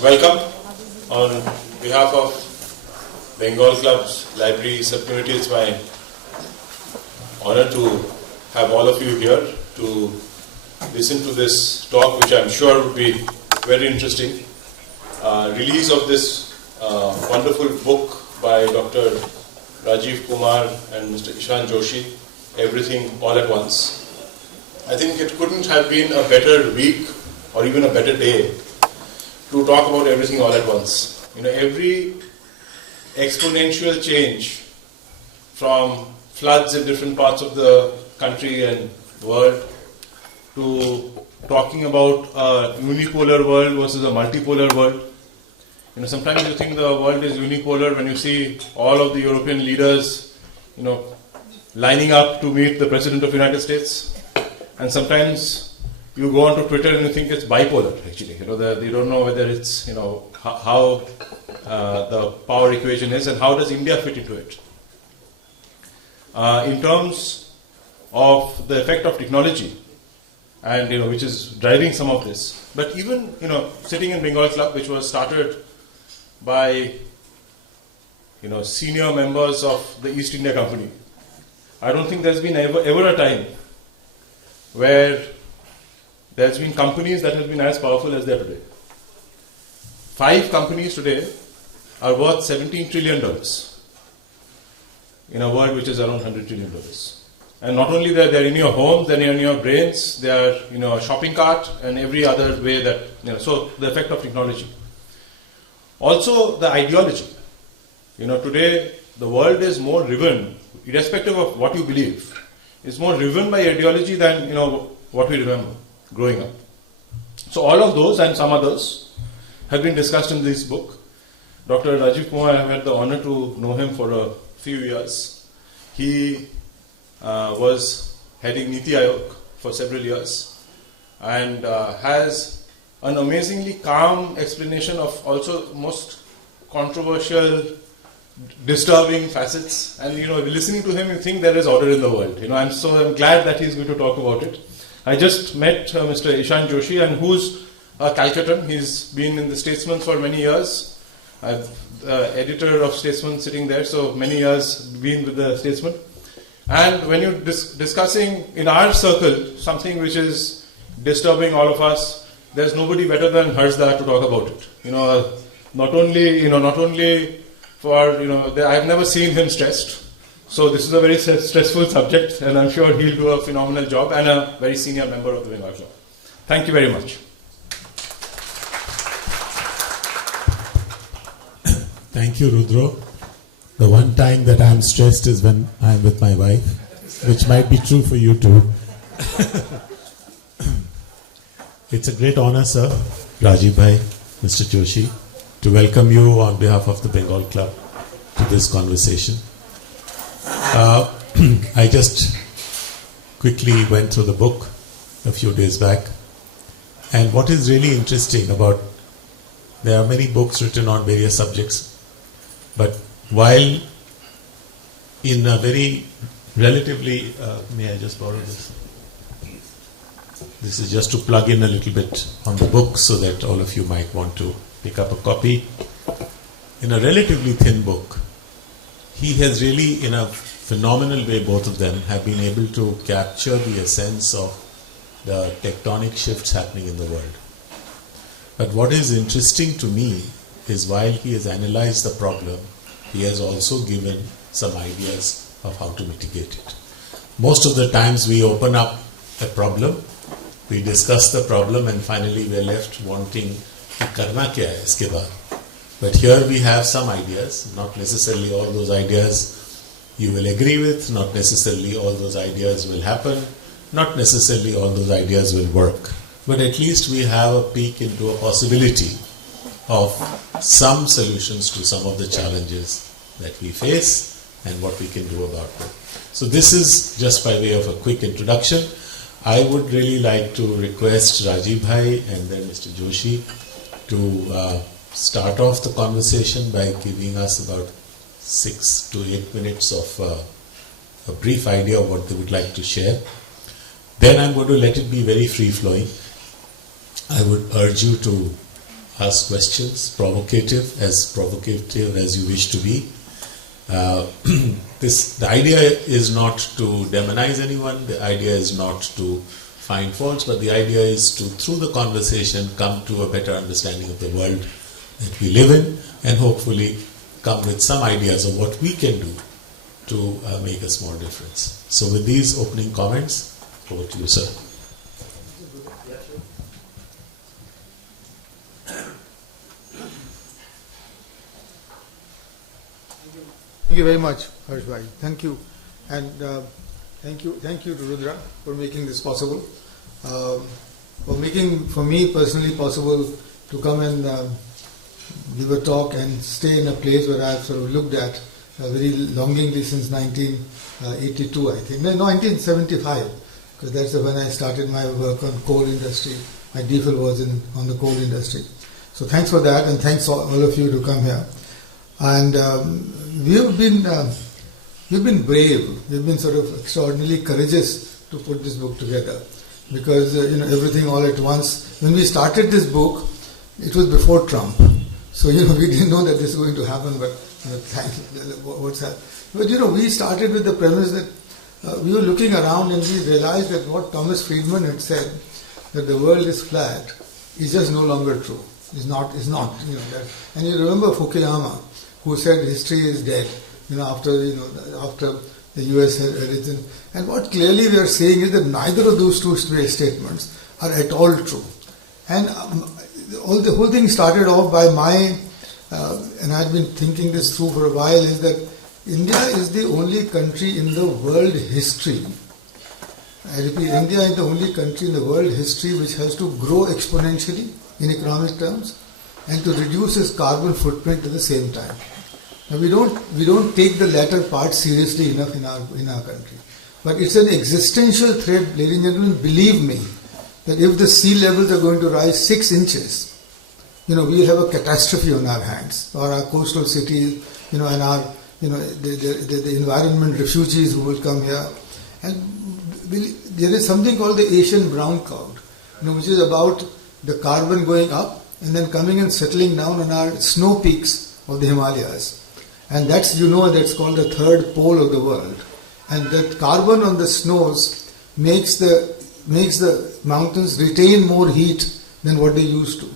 Welcome on behalf of Bengal Club's Library Subcommittee. It's my honor to have all of you here to listen to this talk, which I'm sure would be very interesting. Release of this wonderful book by Dr. Rajiv, Kumar and Mr. Ishan Joshi, Everything All at Once. I think it couldn't have been a better week or even a better day to talk about everything all at once. Every exponential change from floods in different parts of the country and world to talking about a unipolar world versus a multipolar world. Sometimes you think the world is unipolar when you see all of the European leaders, lining up to meet the President of the United States. And sometimes you go onto Twitter and you think it's bipolar, actually. You don't know whether it's, how the power equation is and how does India fit into it. In terms of the effect of technology, and which is driving some of this. But even, sitting in Bengal Club, which was started by, senior members of the East India Company, I don't think there's been ever a time where there's been companies that have been as powerful as they are today. 5 companies today are worth $17 trillion in a world which is around $100 trillion. And not only that, they're in your homes, they're in your brains, they are a shopping cart and every other way that, so the effect of technology. Also the ideology. Today the world is more driven, irrespective of what you believe, it's more driven by ideology than, what we remember growing up. So all of those and some others have been discussed in this book. Dr. Rajiv Kumar, I have had the honor to know him for a few years. He was heading Niti Aayog for several years and has an amazingly calm explanation of also most controversial, disturbing facets. And listening to him, you think there is order in the world. I'm glad that he's going to talk about it. I just met Mr. Ishan Joshi, and who's a Calcuttan. He's been in the Statesman for many years. I've editor of Statesman sitting there, so many years been with the Statesman. And when you're discussing in our circle something which is disturbing all of us, there's nobody better than Harshvardhan to talk about it. Not only for I've never seen him stressed. So this is a very stressful subject, and I'm sure he'll do a phenomenal job, and a very senior member of the Bengal Club. Thank you very much. Thank you, Rudro. The one time that I'm stressed is when I'm with my wife, which might be true for you too. It's a great honor, sir, Rajiv Bhai, Mr. Joshi, to welcome you on behalf of the Bengal Club to this conversation. I just quickly went through the book a few days back, and what is really interesting about, there are many books written on various subjects, but while in a very relatively, may I just borrow this? This is just to plug in a little bit on the book so that all of you might want to pick up a copy. In a relatively thin book, he has really, in a phenomenal way, both of them have been able to capture the essence of the tectonic shifts happening in the world. But what is interesting to me is while he has analyzed the problem, he has also given some ideas of how to mitigate it. Most of the times we open up a problem, we discuss the problem, and finally we are left wanting ki karna kya hai iske baad. But here we have some ideas, not necessarily all those ideas you will agree with, not necessarily all those ideas will happen, not necessarily all those ideas will work. But at least we have a peek into a possibility of some solutions to some of the challenges that we face and what we can do about them. So this is just by way of a quick introduction. I would really like to request Rajiv Bhai and then Mr. Joshi to start off the conversation by giving us about 6 to 8 minutes of a brief idea of what they would like to share. Then I'm going to let it be very free-flowing. I would urge you to ask questions, provocative as you wish to be. The idea is not to demonize anyone, the idea is not to find faults, but the idea is to, through the conversation, come to a better understanding of the world that we live in, and hopefully come with some ideas of what we can do to make a small difference. So with these opening comments, over to you, sir. Thank you very much, Harshvardhan. Thank you. And thank you to Rudra for making this possible. For making, for me personally, possible to come and give a talk and stay in a place where I've sort of looked at very longingly since 1982, I think. No, 1975, because that's when I started my work on coal industry. My DPhil was on the coal industry. So thanks for that, and thanks all of you to come here. And we've been brave. We've been sort of extraordinarily courageous to put this book together, because everything all at once. When we started this book, it was before Trump, so we didn't know that this is going to happen. But what's that? But we started with the premise that we were looking around and we realized that what Thomas Friedman had said, that the world is flat, is just no longer true. Is not. That. And you remember Fukuyama, who said history is dead, after the US had written. And what clearly we are saying is that neither of those two statements are at all true. And the whole thing started off by and I've been thinking this through for a while, is that India is the only country in the world history, I repeat, India is the only country in the world history which has to grow exponentially in economic terms and to reduce its carbon footprint at the same time. Now we don't take the latter part seriously enough in our country. But it's an existential threat, ladies and gentlemen, believe me, that if the sea levels are going to rise 6 inches, we'll have a catastrophe on our hands, or our coastal cities, and our, the environment refugees who will come here. And there is something called the Asian brown cloud, which is about the carbon going up and then coming and settling down on our snow peaks of the Himalayas. And that's, that's called the third pole of the world. And that carbon on the snows makes the mountains retain more heat than what they used to.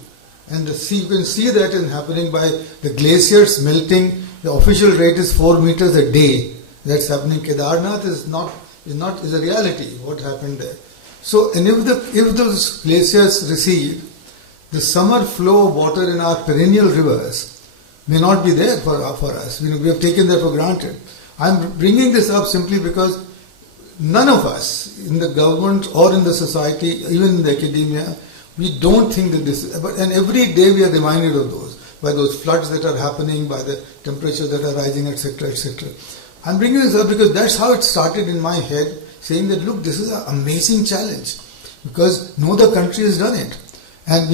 And you can see that in happening by the glaciers melting. The official rate is 4 meters a day. That's happening. Kedarnath is a reality. What happened there? So, and if those glaciers recede, the summer flow of water in our perennial rivers may not be there for us. We have taken that for granted. I'm bringing this up simply because none of us in the government or in the society, even in the academia, we don't think that this is, and every day we are reminded of those, by those floods that are happening, by the temperatures that are rising, etc., etc. I'm bringing this up because that's how it started in my head, saying that, look, this is an amazing challenge, because no other country has done it. And,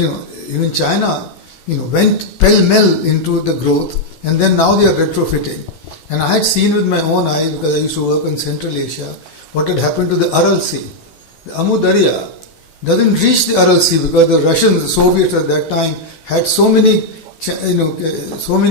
even China, went pell-mell into the growth, and then now they are retrofitting. And I had seen with my own eyes, because I used to work in Central Asia, what had happened to the Aral Sea. The Amu Darya doesn't reach the Aral Sea because the Russians, the Soviets at that time, had so many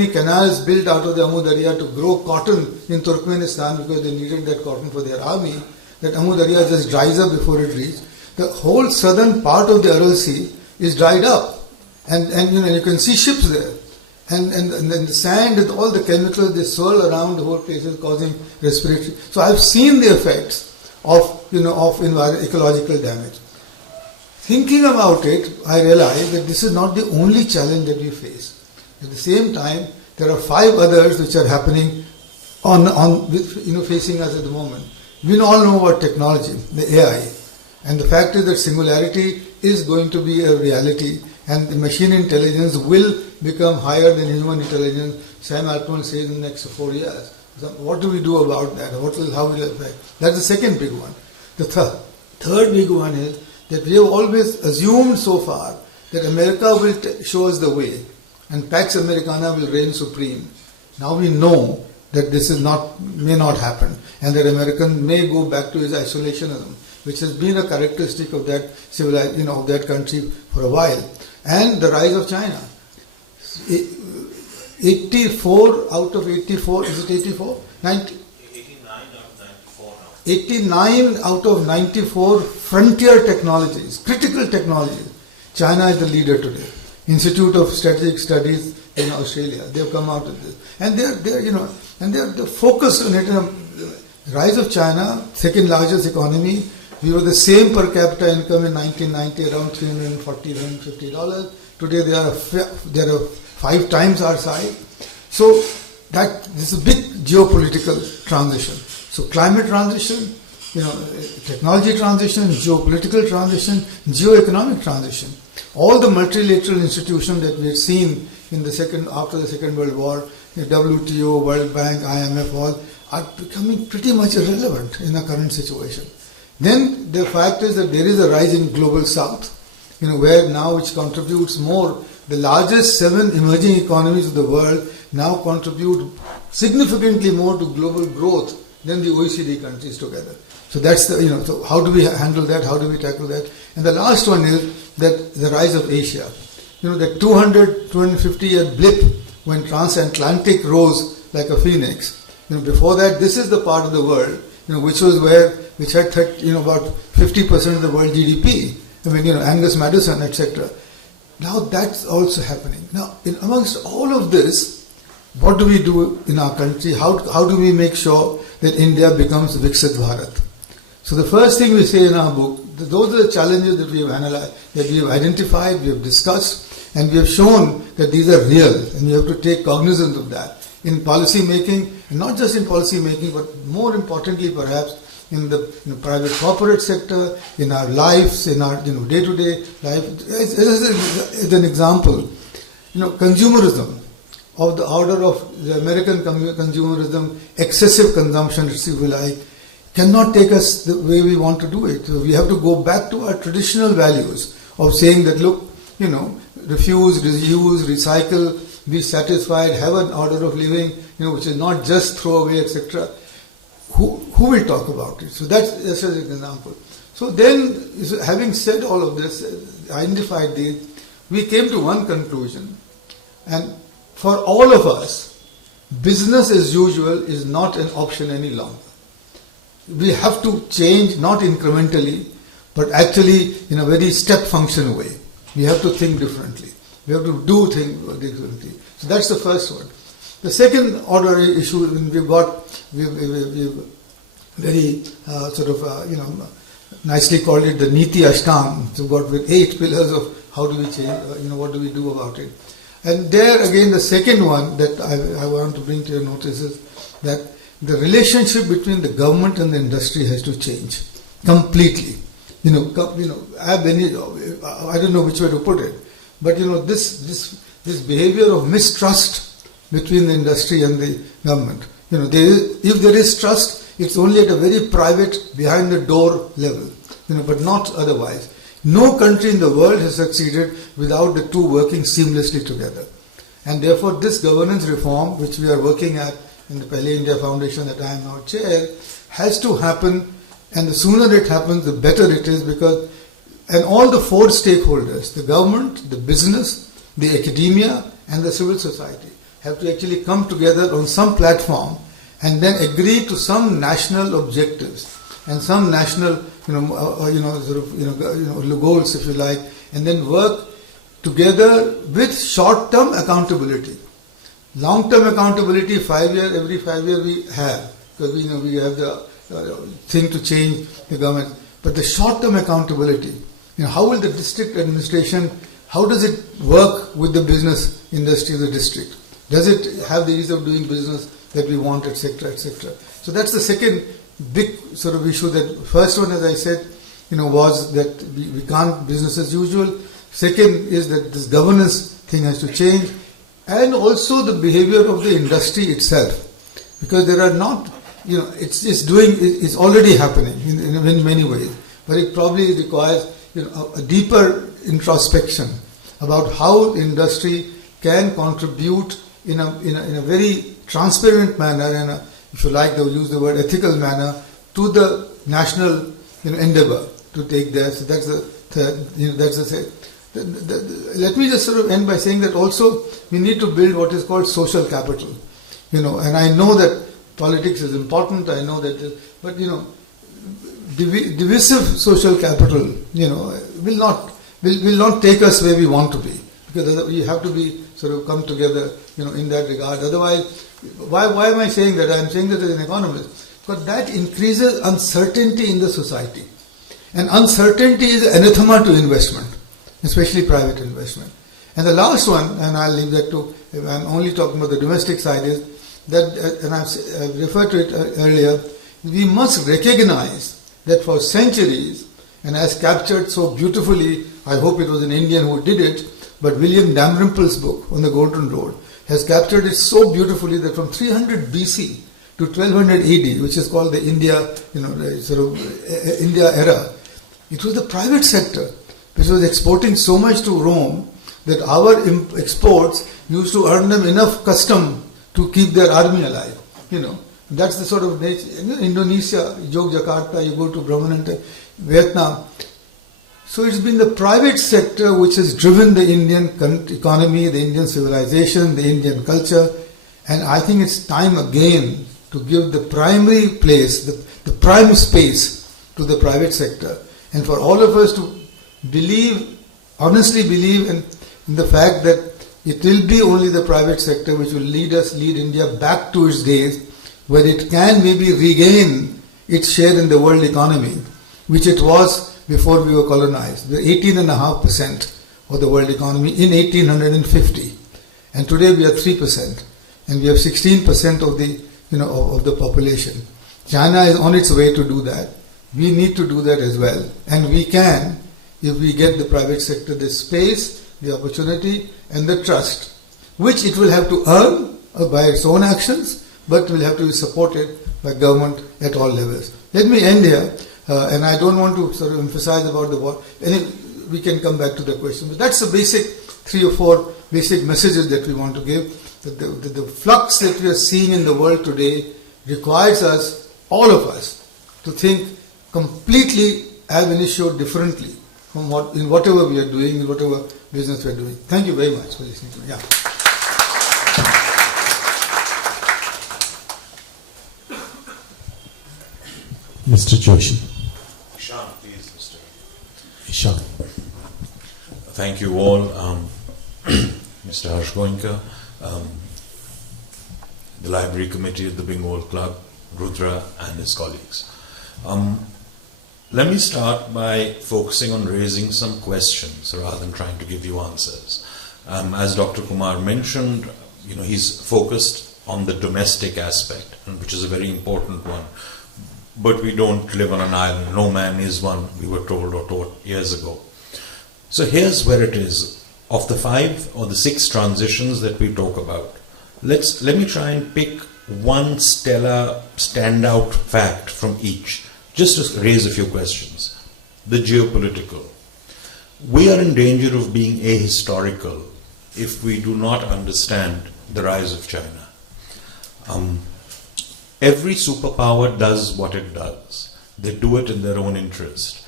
canals built out of the Amu Darya to grow cotton in Turkmenistan, because they needed that cotton for their army, that Amu Darya just dries up before it reaches. The whole southern part of the Aral Sea is dried up, and you can see ships there. And the sand and all the chemicals, they swirl around the whole place, is causing respiratory. So I've seen the effects of ecological damage. Thinking about it, I realized that this is not the only challenge that we face. At the same time, there are 5 others which are happening facing us at the moment. We all know about technology, the AI, and the fact is that singularity is going to be a reality, and the machine intelligence will become higher than human intelligence. Sam Altman says in the next 4 years. So what do we do about that? How will it affect? That's the second big one. The third big one is that we have always assumed so far that America will show us the way, and Pax Americana will reign supreme. Now we know that this may not happen, and that American may go back to his isolationism, which has been a characteristic of that of that country for a while, and the rise of China. 84 out of 84, is it 84? 89 out of 94 frontier technologies, critical technologies. China is the leader today. Institute of Strategic Studies in Australia, they have come out with this, and they're focused on it. Rise of China, second largest economy. We were the same per capita income in 1990, around $340, $350. Today they are 5 times our size. So this is a big geopolitical transition. So climate transition, technology transition, geopolitical transition, geoeconomic transition. All the multilateral institutions that we had seen after the Second World War, the WTO, World Bank, IMF, all are becoming pretty much irrelevant in the current situation. Then the fact is that there is a rise in global south, where now which contributes more. The largest 7 emerging economies of the world now contribute significantly more to global growth than the OECD countries together. So that's so how do we handle that? How do we tackle that? And the last one is that the rise of Asia. The 250-year blip when transatlantic rose like a phoenix. Before that, this is the part of the world, which had about 50% of the world GDP. Angus Madison, etc. Now that's also happening. Now, amongst all of this, what do we do in our country? How do we make sure that India becomes Viksit Bharat? So the first thing we say in our book, those are the challenges that we have analyzed, that we have identified, we have discussed, and we have shown that these are real, and we have to take cognizance of that in policy making, and not just in policy making, but more importantly, perhaps in the private corporate sector, in our lives, in our day-to-day life. As an example, consumerism of the order of the American consumerism, excessive consumption, if you like, cannot take us the way we want to do it. So we have to go back to our traditional values of saying that, look, refuse, reuse, recycle, be satisfied, have an order of living, which is not just throw away, etc. Who will talk about it? So that's an example. So then, having said all of this, identified these, we came to one conclusion. And for all of us, business as usual is not an option any longer. We have to change, not incrementally, but actually in a very step function way. We have to think differently. We have to do things differently. So that's the first one. The second order issue, we've very nicely called it the Niti Ashtang. So we've got with 8 pillars of how do we change, what do we do about it. And there again, the second one that I want to bring to your notice is that the relationship between the government and the industry has to change completely. I don't know which way to put it, but this behavior of mistrust between the industry and the government. If there is trust, it's only at a very private, behind the door level, but not otherwise. No country in the world has succeeded without the two working seamlessly together. And therefore, this governance reform, which we are working at in the Pehle India Foundation that I am now chair, has to happen, and the sooner it happens, the better it is, and all the 4 stakeholders, the government, the business, the academia, and the civil society, have to actually come together on some platform and then agree to some national objectives and some national, goals, if you like, and then work together with short-term accountability. Long-term accountability, every 5 years we have, because we have the thing to change the government. But the short-term accountability, how will the district administration, how does it work with the business industry of the district? Does it have the ease of doing business that we want, etc., etc.? So that's the second big sort of issue. That first one, as I said, was that we can't business as usual. Second is that this governance thing has to change, and also the behavior of the industry itself, because there are not, it's already happening in many ways, but it probably requires a deeper introspection about how industry can contribute in a very transparent manner, and if you like, they'll use the word ethical manner, to the national endeavor to take there. So that's the third, that's the third. let me just sort of end by saying that also we need to build what is called social capital. And I know that politics is important, I know that, but divisive social capital, will not take us where we want to be, because we have to be sort of come together, in that regard. Otherwise, why am I saying that? I am saying that as an economist, because that increases uncertainty in the society, and uncertainty is anathema to investment, especially private investment. And the last one, and I'll leave that to, I'm only talking about the domestic side, is that, and I've referred to it earlier, we must recognize that for centuries, and as captured so beautifully, I hope it was an Indian who did it, but William Dalrymple's book on the Golden Road has captured it so beautifully that from 300 BC to 1200 AD, which is called the India, India era, it was the private sector which was exporting so much to Rome that our exports used to earn them enough custom to keep their army alive. That's the sort of nature. Indonesia, Yogyakarta, you go to Brahmananda, Vietnam. So it's been the private sector which has driven the Indian economy, the Indian civilization, the Indian culture, and I think it's time again to give the primary place, the prime space to the private sector, and for all of us to honestly believe in the fact that it will be only the private sector which will lead India back to its days where it can maybe regain its share in the world economy, which it was before we were colonized. We were 18.5% of the world economy in 1850, and today we are 3%, and we have 16% of the of the population. China is on its way to do that. We need to do that as well, and we can if we get the private sector the space, the opportunity, and the trust, which it will have to earn by its own actions, but will have to be supported by government at all levels. Let me end here, and I don't want to sort of emphasize about the war. We can come back to the question, but that's the basic 3 or 4 basic messages that we want to give. That the flux that we are seeing in the world today requires us, all of us, to think completely ab initio differently from whatever we are doing, in whatever business we are doing. Thank you very much for listening to me. Yeah. Mr. Joshi. Ishan, please, Mr. Ishan. Thank you all, Mr. Harshvardhan, the Library Committee at the Bengal Club, Rudra and his colleagues. Let me start by focusing on raising some questions rather than trying to give you answers. As Dr. Kumar mentioned, he's focused on the domestic aspect, which is a very important one. But we don't live on an island. No man is one, we were told or taught years ago. So here's where it is. Of the 5 or the 6 transitions that we talk about, let me try and pick one stellar standout fact from each, just to raise a few questions. The geopolitical. We are in danger of being ahistorical if we do not understand the rise of China. Every superpower does what it does. They do it in their own interest.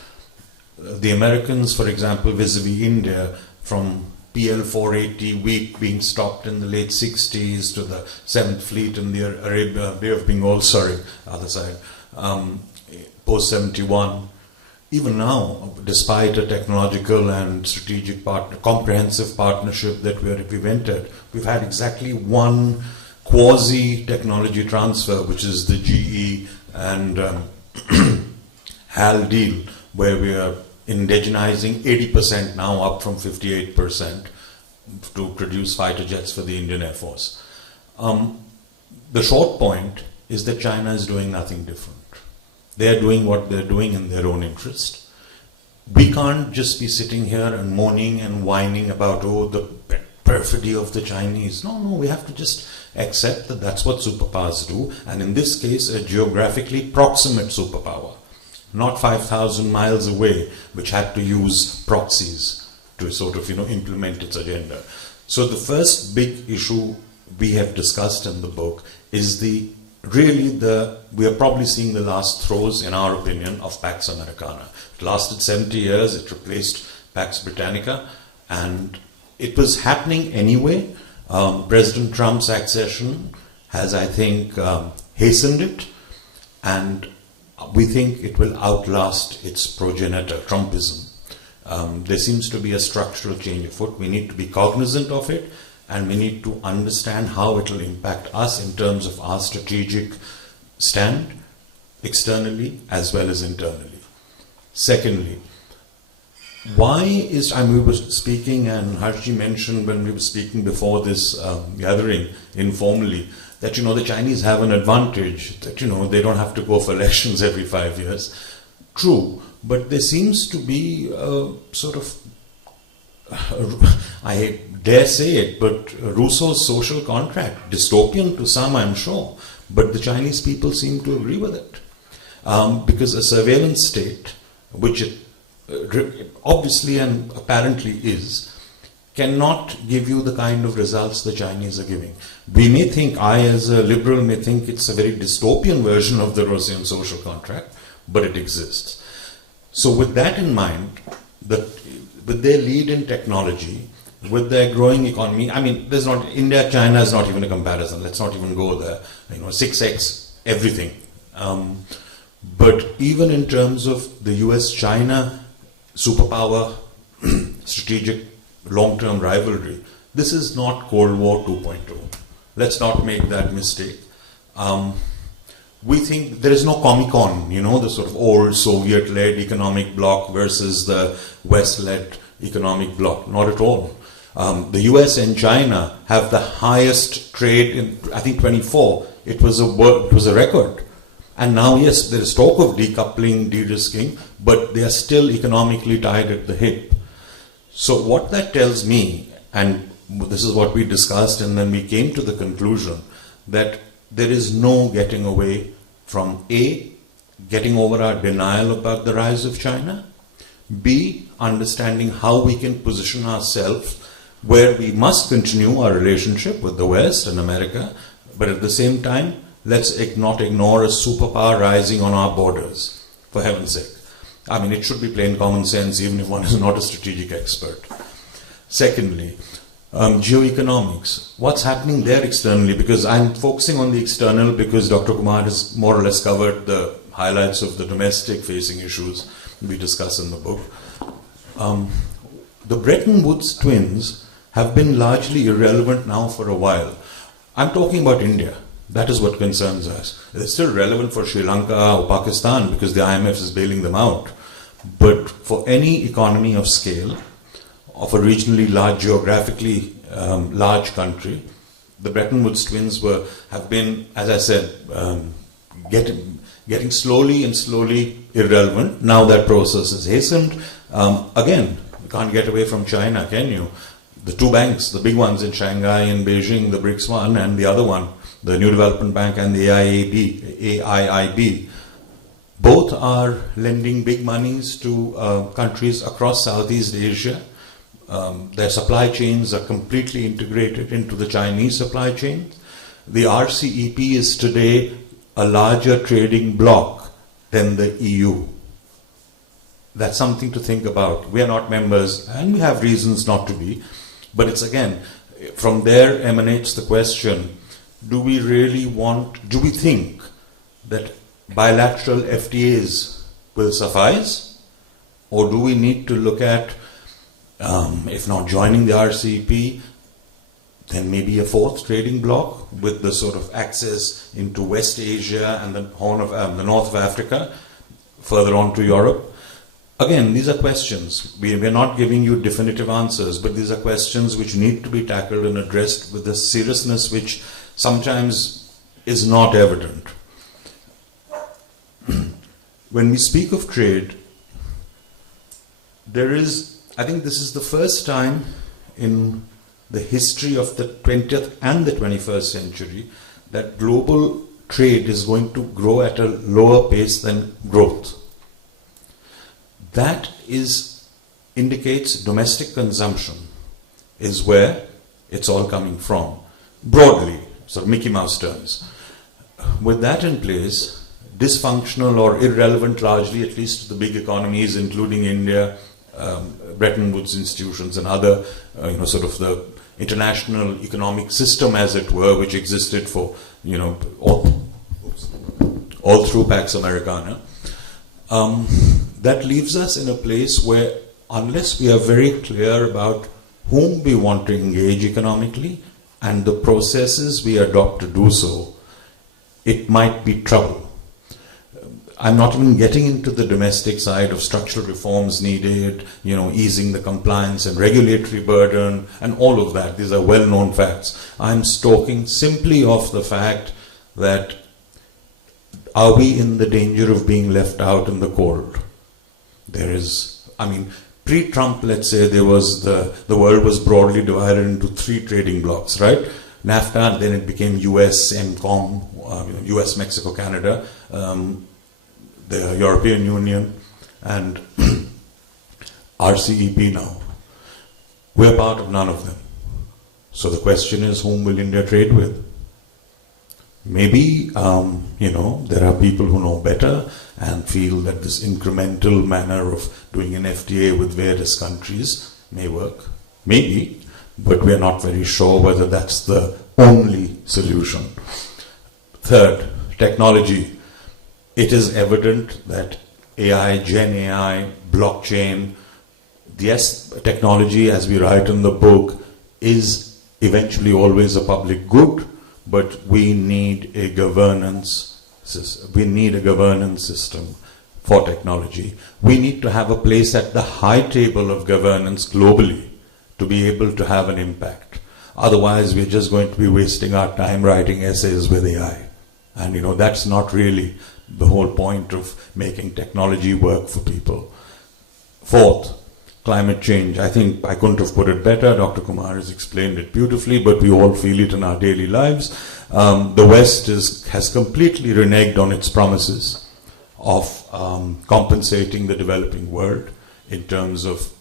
The Americans, for example, vis-a-vis India, from PL 480 week being stopped in the late 60s to the 7th Fleet in the Bay of Bengal, other side, post 71. Even now, despite a technological and strategic comprehensive partnership that we've entered, we've had exactly one quasi-technology transfer, which is the GE and HAL deal, where we are indigenizing 80% now, up from 58%, to produce fighter jets for the Indian Air Force. The short point is that China is doing nothing different. They are doing what they're doing in their own interest. We can't just be sitting here and moaning and whining about, the perfidy of the Chinese. No, we have to just accept that that's what superpowers do, and in this case, a geographically proximate superpower, not 5,000 miles away, which had to use proxies to sort of, implement its agenda. So the first big issue we have discussed in the book is we are probably seeing the last throes, in our opinion, of Pax Americana. It lasted 70 years, it replaced Pax Britannica. And it was happening anyway. President Trump's accession has, I think, hastened it, and we think it will outlast its progenitor, Trumpism. There seems to be a structural change afoot. We need to be cognizant of it, and we need to understand how it will impact us in terms of our strategic stand, externally as well as internally. Secondly, why is, we were speaking, and Harshi mentioned when we were speaking before this gathering informally, that the Chinese have an advantage, that they don't have to go for elections every 5 years. True, but there seems to be a sort of, I dare say it, but Rousseau's social contract, dystopian to some, I'm sure, but the Chinese people seem to agree with it. Because a surveillance state, which it obviously and apparently is, cannot give you the kind of results the Chinese are giving. We may think, I as a liberal may think it's a very dystopian version of the Rousseauian social contract, but it exists. So with that in mind, with their lead in technology, with their growing economy, India, China is not even a comparison. Let's not even go there. 6x everything. But even in terms of the US-China superpower strategic long-term rivalry, this is not Cold War 2.0. Let's not make that mistake. We think there is no Comic-Con, the sort of old Soviet-led economic bloc versus the West-led economic bloc. Not at all. The US and China have the highest trade in, I think, 24. It was a record. And now, yes, there is talk of decoupling, de-risking, but they are still economically tied at the hip. So what that tells me, and this is what we discussed, and then we came to the conclusion that there is no getting away from A, getting over our denial about the rise of China, B, understanding how we can position ourselves where we must continue our relationship with the West and America, but at the same time, let's not ignore a superpower rising on our borders, for heaven's sake. It should be plain common sense, even if one is not a strategic expert. Secondly, geoeconomics. What's happening there externally? Because I'm focusing on the external because Dr. Kumar has more or less covered the highlights of the domestic facing issues we discuss in the book. The Bretton Woods twins have been largely irrelevant now for a while. I'm talking about India. That is what concerns us. It's still relevant for Sri Lanka or Pakistan because the IMF is bailing them out. But for any economy of scale, of a regionally large, geographically large country, the Bretton Woods twins have been, as I said, getting slowly and slowly irrelevant. Now that process is hastened. Again, you can't get away from China, can you? The two banks, the big ones in Shanghai and Beijing, the BRICS one and the other one, the New Development Bank and the AIIB, both are lending big monies to countries across Southeast Asia. Their supply chains are completely integrated into the Chinese supply chain. The RCEP is today a larger trading bloc than the EU. That's something to think about. We are not members and we have reasons not to be. But it's again, from there emanates the question, do we think that bilateral FTAs will suffice? Or do we need to look at, if not joining the RCEP, then maybe a fourth trading bloc with the sort of access into West Asia and the the North of Africa, further on to Europe? Again, these are questions. We are not giving you definitive answers, but these are questions which need to be tackled and addressed with a seriousness which sometimes is not evident. When we speak of trade, I think this is the first time in the history of the 20th and the 21st century that global trade is going to grow at a lower pace than growth. That indicates domestic consumption is where it's all coming from, broadly, sort of Mickey Mouse terms. With that in place, dysfunctional or irrelevant largely, at least to the big economies, including India, Bretton Woods institutions and other, sort of the international economic system, as it were, which existed for, all through Pax Americana. That leaves us in a place where, unless we are very clear about whom we want to engage economically and the processes we adopt to do so, it might be trouble. I'm not even getting into the domestic side of structural reforms needed, easing the compliance and regulatory burden and all of that. These are well-known facts. I'm talking simply of the fact that, are we in the danger of being left out in the cold? Pre-Trump, let's say, the world was broadly divided into 3 trading blocks, right? NAFTA, then it became US, MCOM, US, Mexico, Canada, the European Union, and RCEP now. We're part of none of them. So the question is, whom will India trade with? Maybe, there are people who know better and feel that this incremental manner of doing an FTA with various countries may work. Maybe, but we're not very sure whether that's the only solution. Third, technology. It is evident that AI, Gen AI, blockchain, yes, technology, as we write in the book, is eventually always a public good, but we need a governance system for technology. We need to have a place at the high table of governance globally to be able to have an impact. Otherwise, we're just going to be wasting our time writing essays with AI. And that's not really the whole point of making technology work for people. Fourth, climate change. I think I couldn't have put it better. Dr. Kumar has explained it beautifully, but we all feel it in our daily lives. The West has completely reneged on its promises of compensating the developing world in terms of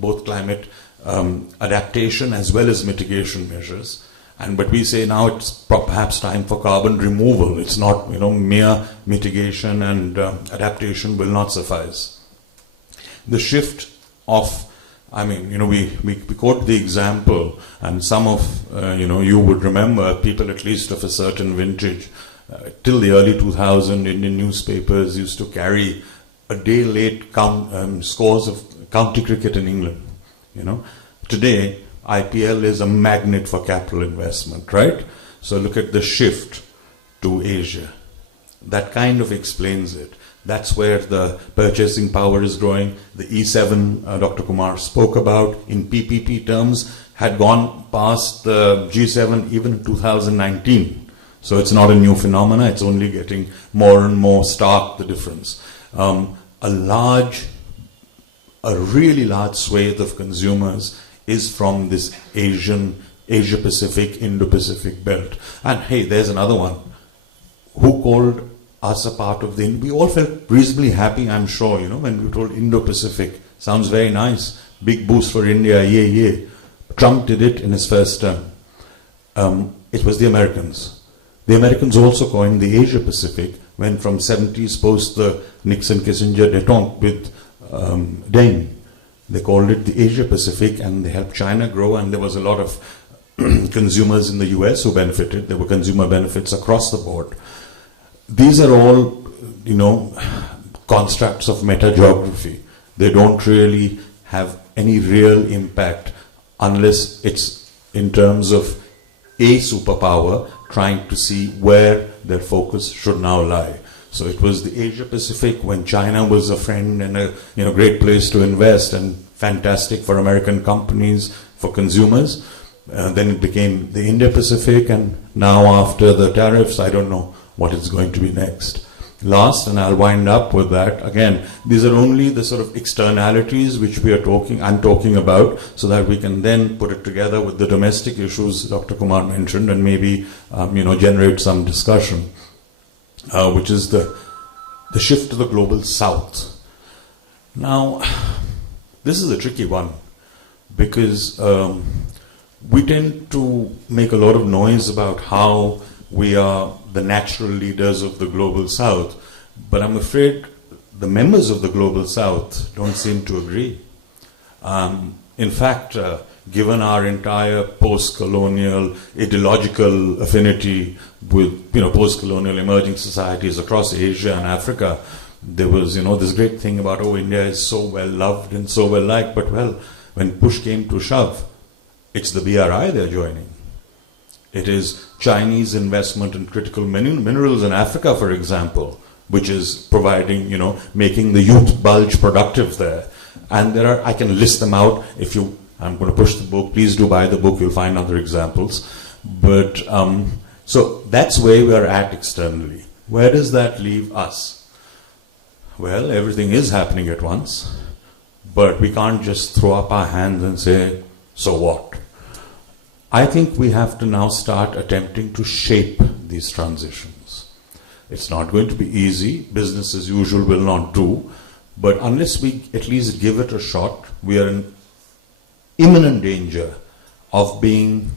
both climate adaptation as well as mitigation measures. But we say now it's perhaps time for carbon removal. It's not, mere mitigation and adaptation will not suffice. The shift of, we quote the example, and some of, you would remember, people at least of a certain vintage, till the early 2000s, Indian newspapers used to carry a day late scores of county cricket in England. Today, IPL is a magnet for capital investment, right? So look at the shift to Asia. That kind of explains it. That's where the purchasing power is growing. The E7, Dr. Kumar spoke about, in PPP terms, had gone past the G7 even in 2019. So it's not a new phenomena. It's only getting more and more stark, the difference. A really large swathe of consumers is from this Asia-Pacific, Indo-Pacific belt. And hey, there's another one. Who called us a part of we all felt reasonably happy, I'm sure, when we were told Indo-Pacific. Sounds very nice. Big boost for India, yay. Trump did it in his first term. It was the Americans. The Americans also coined the Asia-Pacific when from 70s post the Nixon-Kissinger détente with Deng. They called it the Asia-Pacific, and they helped China grow, and there was a lot of consumers in the US who benefited. There were consumer benefits across the board. These are all, constructs of meta-geography. They don't really have any real impact unless it's in terms of a superpower trying to see where their focus should now lie. So it was the Asia-Pacific when China was a friend and a great place to invest and fantastic for American companies, for consumers. Then it became the Indo-Pacific, and now after the tariffs, I don't know what it's going to be next. Last, and I'll wind up with that, again, these are only the sort of externalities which I'm talking about, so that we can then put it together with the domestic issues Dr. Kumar mentioned and maybe, generate some discussion. Which is the shift to the global south. Now, this is a tricky one because we tend to make a lot of noise about how we are the natural leaders of the global south, but I'm afraid the members of the global south don't seem to agree. In fact, given our entire post-colonial ideological affinity with post-colonial emerging societies across Asia and Africa, there was this great thing about India is so well loved and so well liked, but when push came to shove, it's the BRI they're joining. It is Chinese investment in critical minerals in Africa, for example, which is providing, making the youth bulge productive there. And there are, I can list them out. I'm going to push the book. Please do buy the book. You'll find other examples. But, so that's where we are at externally. Where does that leave us? Well, everything is happening at once. But we can't just throw up our hands and say, so what? I think we have to now start attempting to shape these transitions. It's not going to be easy. Business as usual will not do. But unless we at least give it a shot, we are in imminent danger of being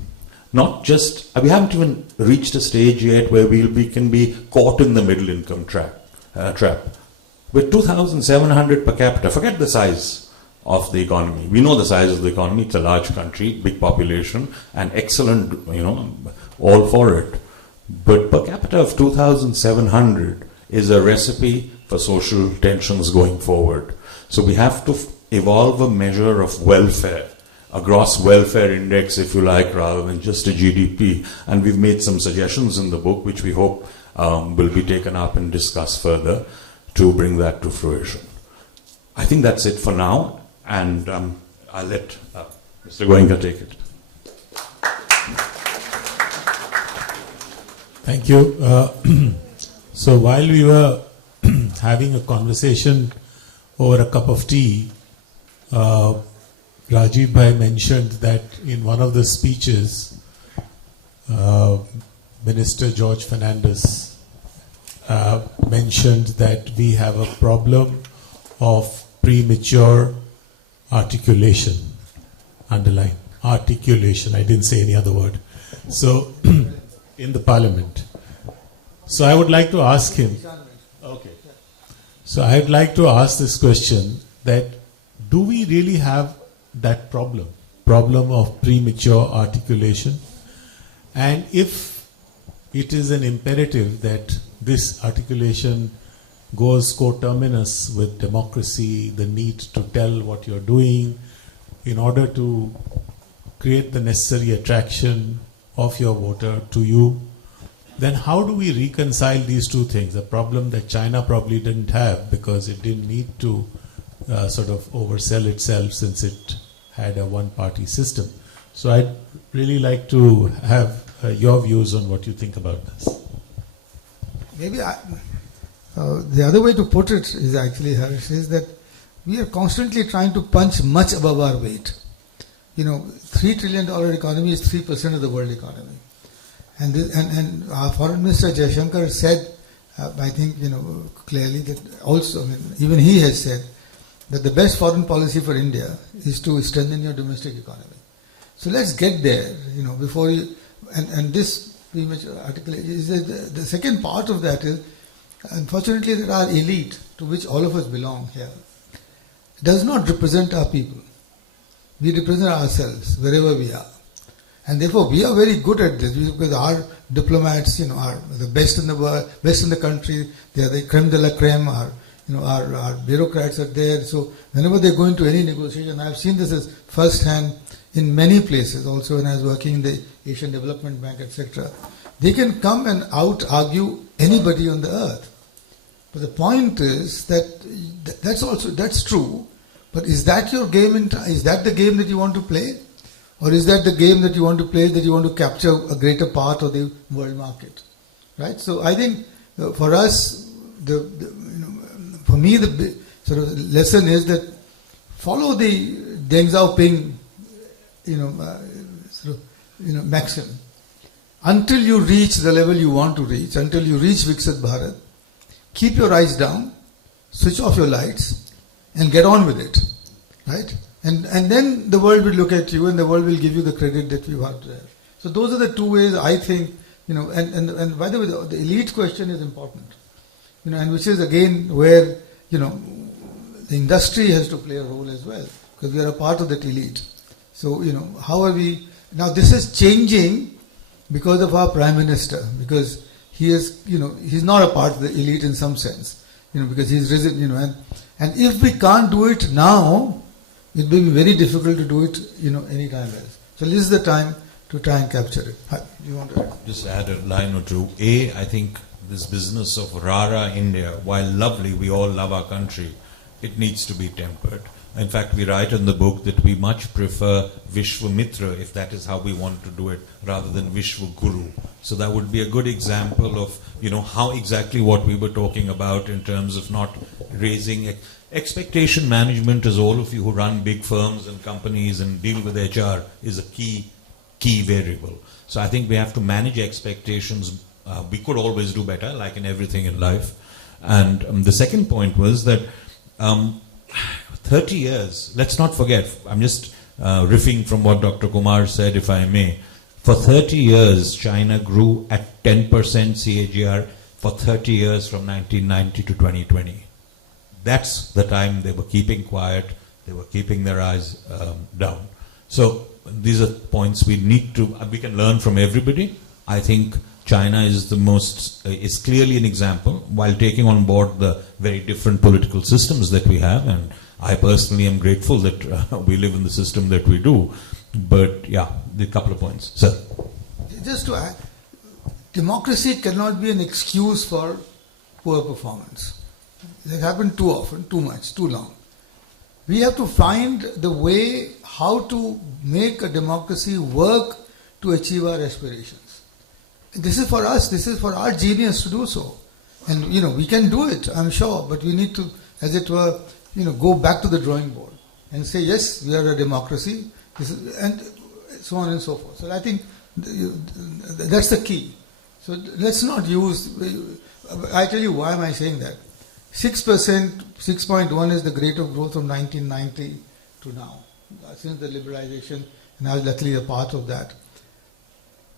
not just, we haven't even reached a stage yet where we can be caught in the middle income trap. With 2,700 per capita, forget the size of the economy. We know the size of the economy. It's a large country, big population, and excellent, all for it. But per capita of 2,700 is a recipe for social tensions going forward. So we have to evolve a measure of welfare, a gross welfare index, if you like, rather than just a GDP. And we've made some suggestions in the book, which we hope will be taken up and discussed further to bring that to fruition. I think that's it for now. And I'll let Mr. Goenka take it. Thank you. So while we were having a conversation over a cup of tea, Rajiv Bhai mentioned that in one of the speeches, Minister George Fernandes mentioned that we have a problem of premature articulation. Underline articulation. I didn't say any other word. So in the parliament. So I would like to ask him. Okay. So I'd like to ask this question, that do we really have that problem of premature articulation? And if it is an imperative that this articulation goes coterminous with democracy, the need to tell what you're doing in order to create the necessary attraction of your voter to you, then how do we reconcile these two things? A problem that China probably didn't have because it didn't need to sort of oversell itself since it had a one-party system. So I'd really like to have your views on what you think about this. Maybe the other way to put it is actually, Harsh, is that we are constantly trying to punch much above our weight. $3 trillion economy is 3% of the world economy. And our Foreign Minister Jaishankar said, I think, clearly that also, even he has said that the best foreign policy for India is to strengthen your domestic economy. So let's get there, before you, and this pretty much articulate. The second part of that is, unfortunately, that our elite, to which all of us belong here, does not represent our people. We represent ourselves wherever we are. And therefore, we are very good at this because our diplomats, are the best in the world, best in the country. They are the creme de la creme. Our bureaucrats are there. So whenever they go into any negotiation, I've seen this as first-hand in many places. Also, when I was working in the Asian Development Bank, etc., they can come and out-argue anybody on the earth. But the point is that's true. But is that your game? Is that the game that you want to play? Or is that the game that you want to play, that you want to capture a greater part of the world market? Right? So I think for us, for me, the sort of lesson is that follow the Deng Xiaoping, maxim. Until you reach the level you want to reach, until you reach Viksit Bharat, keep your eyes down, switch off your lights, and get on with it. Right? And then the world will look at you and the world will give you the credit that you have there. So those are the two ways I think, and by the way, the elite question is important. And which is again where, the industry has to play a role as well. because we are a part of that elite. So, how are we... Now, this is changing because of our Prime Minister, because he is, he's not a part of the elite in some sense, because he's risen, and if we can't do it now, it will be very difficult to do it, any time else. So this is the time to try and capture it. You want to add? Just add a line or two. I think this business of Rara India, while lovely, we all love our country, it needs to be tempered. In fact, we write in the book that we much prefer Vishwamitra, if that is how we want to do it, rather than Vishwaguru. So that would be a good example of, how exactly what we were talking about in terms of not raising expectation management, as all of you who run big firms and companies and deal with HR, is a key variable. So I think we have to manage expectations. We could always do better, like in everything in life. And the second point was that 30 years, let's not forget, I'm just riffing from what Dr. Kumar said, if I may. For 30 years, China grew at 10% CAGR for 30 years from 1990 to 2020. That's the time they were keeping quiet, they were keeping their eyes down. So these are points we can learn from everybody. I think China is is clearly an example, while taking on board the very different political systems that we have, and I personally am grateful that we live in the system that we do. But the couple of points. Sir. Just to add, democracy cannot be an excuse for poor performance. It happened too often, too much, too long. We have to find the way how to make a democracy work to achieve our aspirations. This is for us, this is for our genius to do so. And we can do it, I'm sure, but we need to, as it were, go back to the drawing board and say, yes, we are a democracy, and so on and so forth. So I think that's the key. So let's not use, I tell you why am I saying that. 6%, 6.1 is the rate of growth from 1990 to now, since the liberalization, and I was luckily a part of that.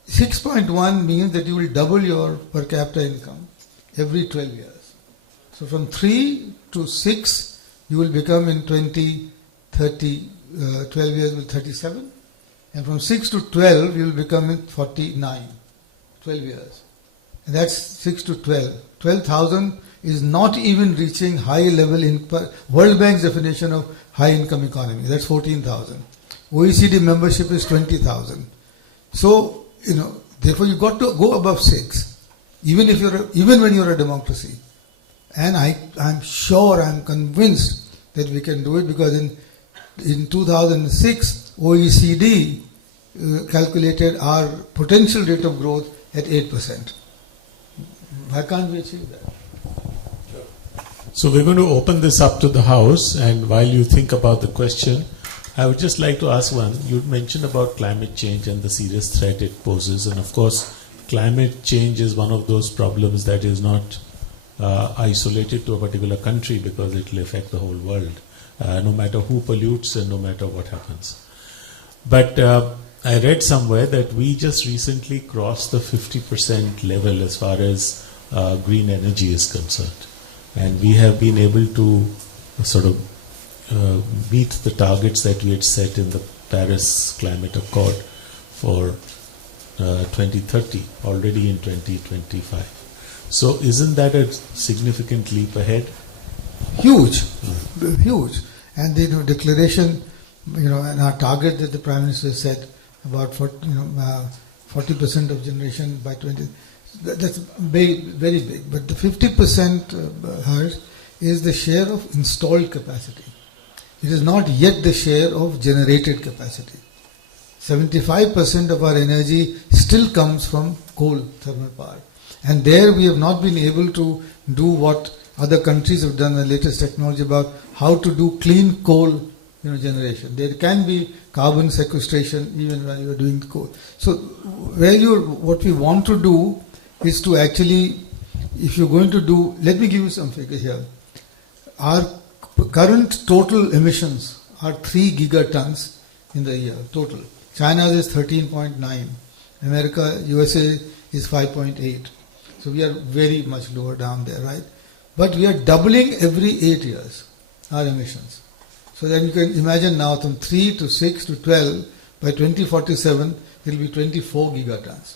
6.1 means that you will double your per capita income every 12 years. So from 3 to 6, you will become in 2030, 12 years will 37. And from 6 to 12, you will become in 49, 12 years. And that's 6 to 12. 12,000 is not even reaching high level income. World Bank's definition of high income economy, that's 14,000. OECD membership is 20,000. So, therefore you got to go above 6, even when you're a democracy. And I'm sure, I'm convinced that we can do it, because in 2006, OECD calculated our potential rate of growth at 8%. Why can't we achieve that? So we're going to open this up to the House, and while you think about the question, I would just like to ask one. You mentioned about climate change and the serious threat it poses, and of course climate change is one of those problems that is not isolated to a particular country, because it will affect the whole world, no matter who pollutes and no matter what happens. But I read somewhere that we just recently crossed the 50% level as far as green energy is concerned. And we have been able to sort of meet the targets that we had set in the Paris Climate Accord for 2030, already in 2025. So isn't that a significant leap ahead? Huge, huge. And the declaration, and our target that the Prime Minister set about 40% of generation by 20. That's big, very big. But the 50% hers is the share of installed capacity. It is not yet the share of generated capacity. 75% of our energy still comes from coal thermal power. And there we have not been able to do what other countries have done, the latest technology about how to do clean coal generation. There can be carbon sequestration even when you are doing coal. So what we want to do is to actually, if you're going to do, let me give you some figure here. Our current total emissions are 3 gigatons in the year, total. China's is 13.9. America, USA is 5.8. So we are very much lower down there, right? But we are doubling every 8 years, our emissions. So then you can imagine now from 3 to 6 to 12, by 2047, it will be 24 gigatons.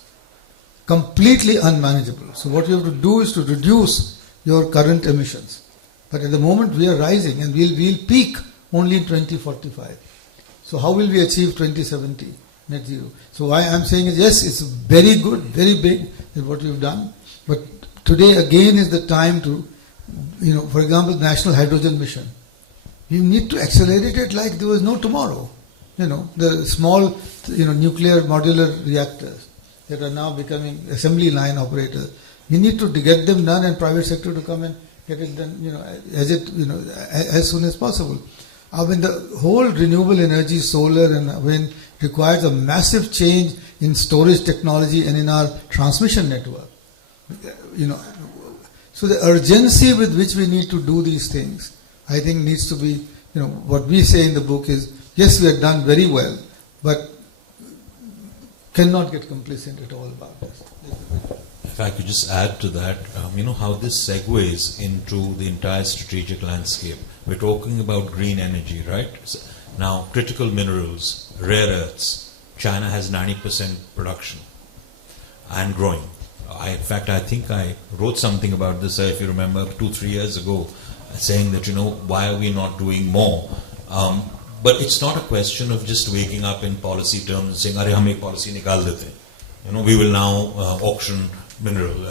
Completely unmanageable. So what you have to do is to reduce your current emissions. But at the moment we are rising and we'll peak only in 2045. So how will we achieve 2070 net zero? So why I'm saying is, yes, it's very good, very big is what we've done. But today again is the time to, for example, National Hydrogen Mission. You need to accelerate it like there was no tomorrow. The small, nuclear modular reactors that are now becoming assembly line operators. You need to get them done and private sector to come and get it done, as soon as possible. I mean, the whole renewable energy, solar and wind requires a massive change in storage technology and in our transmission network. So the urgency with which we need to do these things, I think needs to be, what we say in the book is, yes, we have done very well, but cannot get complacent at all about this. If I could just add to that, how this segues into the entire strategic landscape. We're talking about green energy, right? So now, critical minerals, rare earths, China has 90% production and growing. In fact, I think I wrote something about this, if you remember, 2-3 years ago, saying that, why are we not doing more? But it's not a question of just waking up in policy terms and saying, "Arey, hum ek policy nikal dete." We will now auction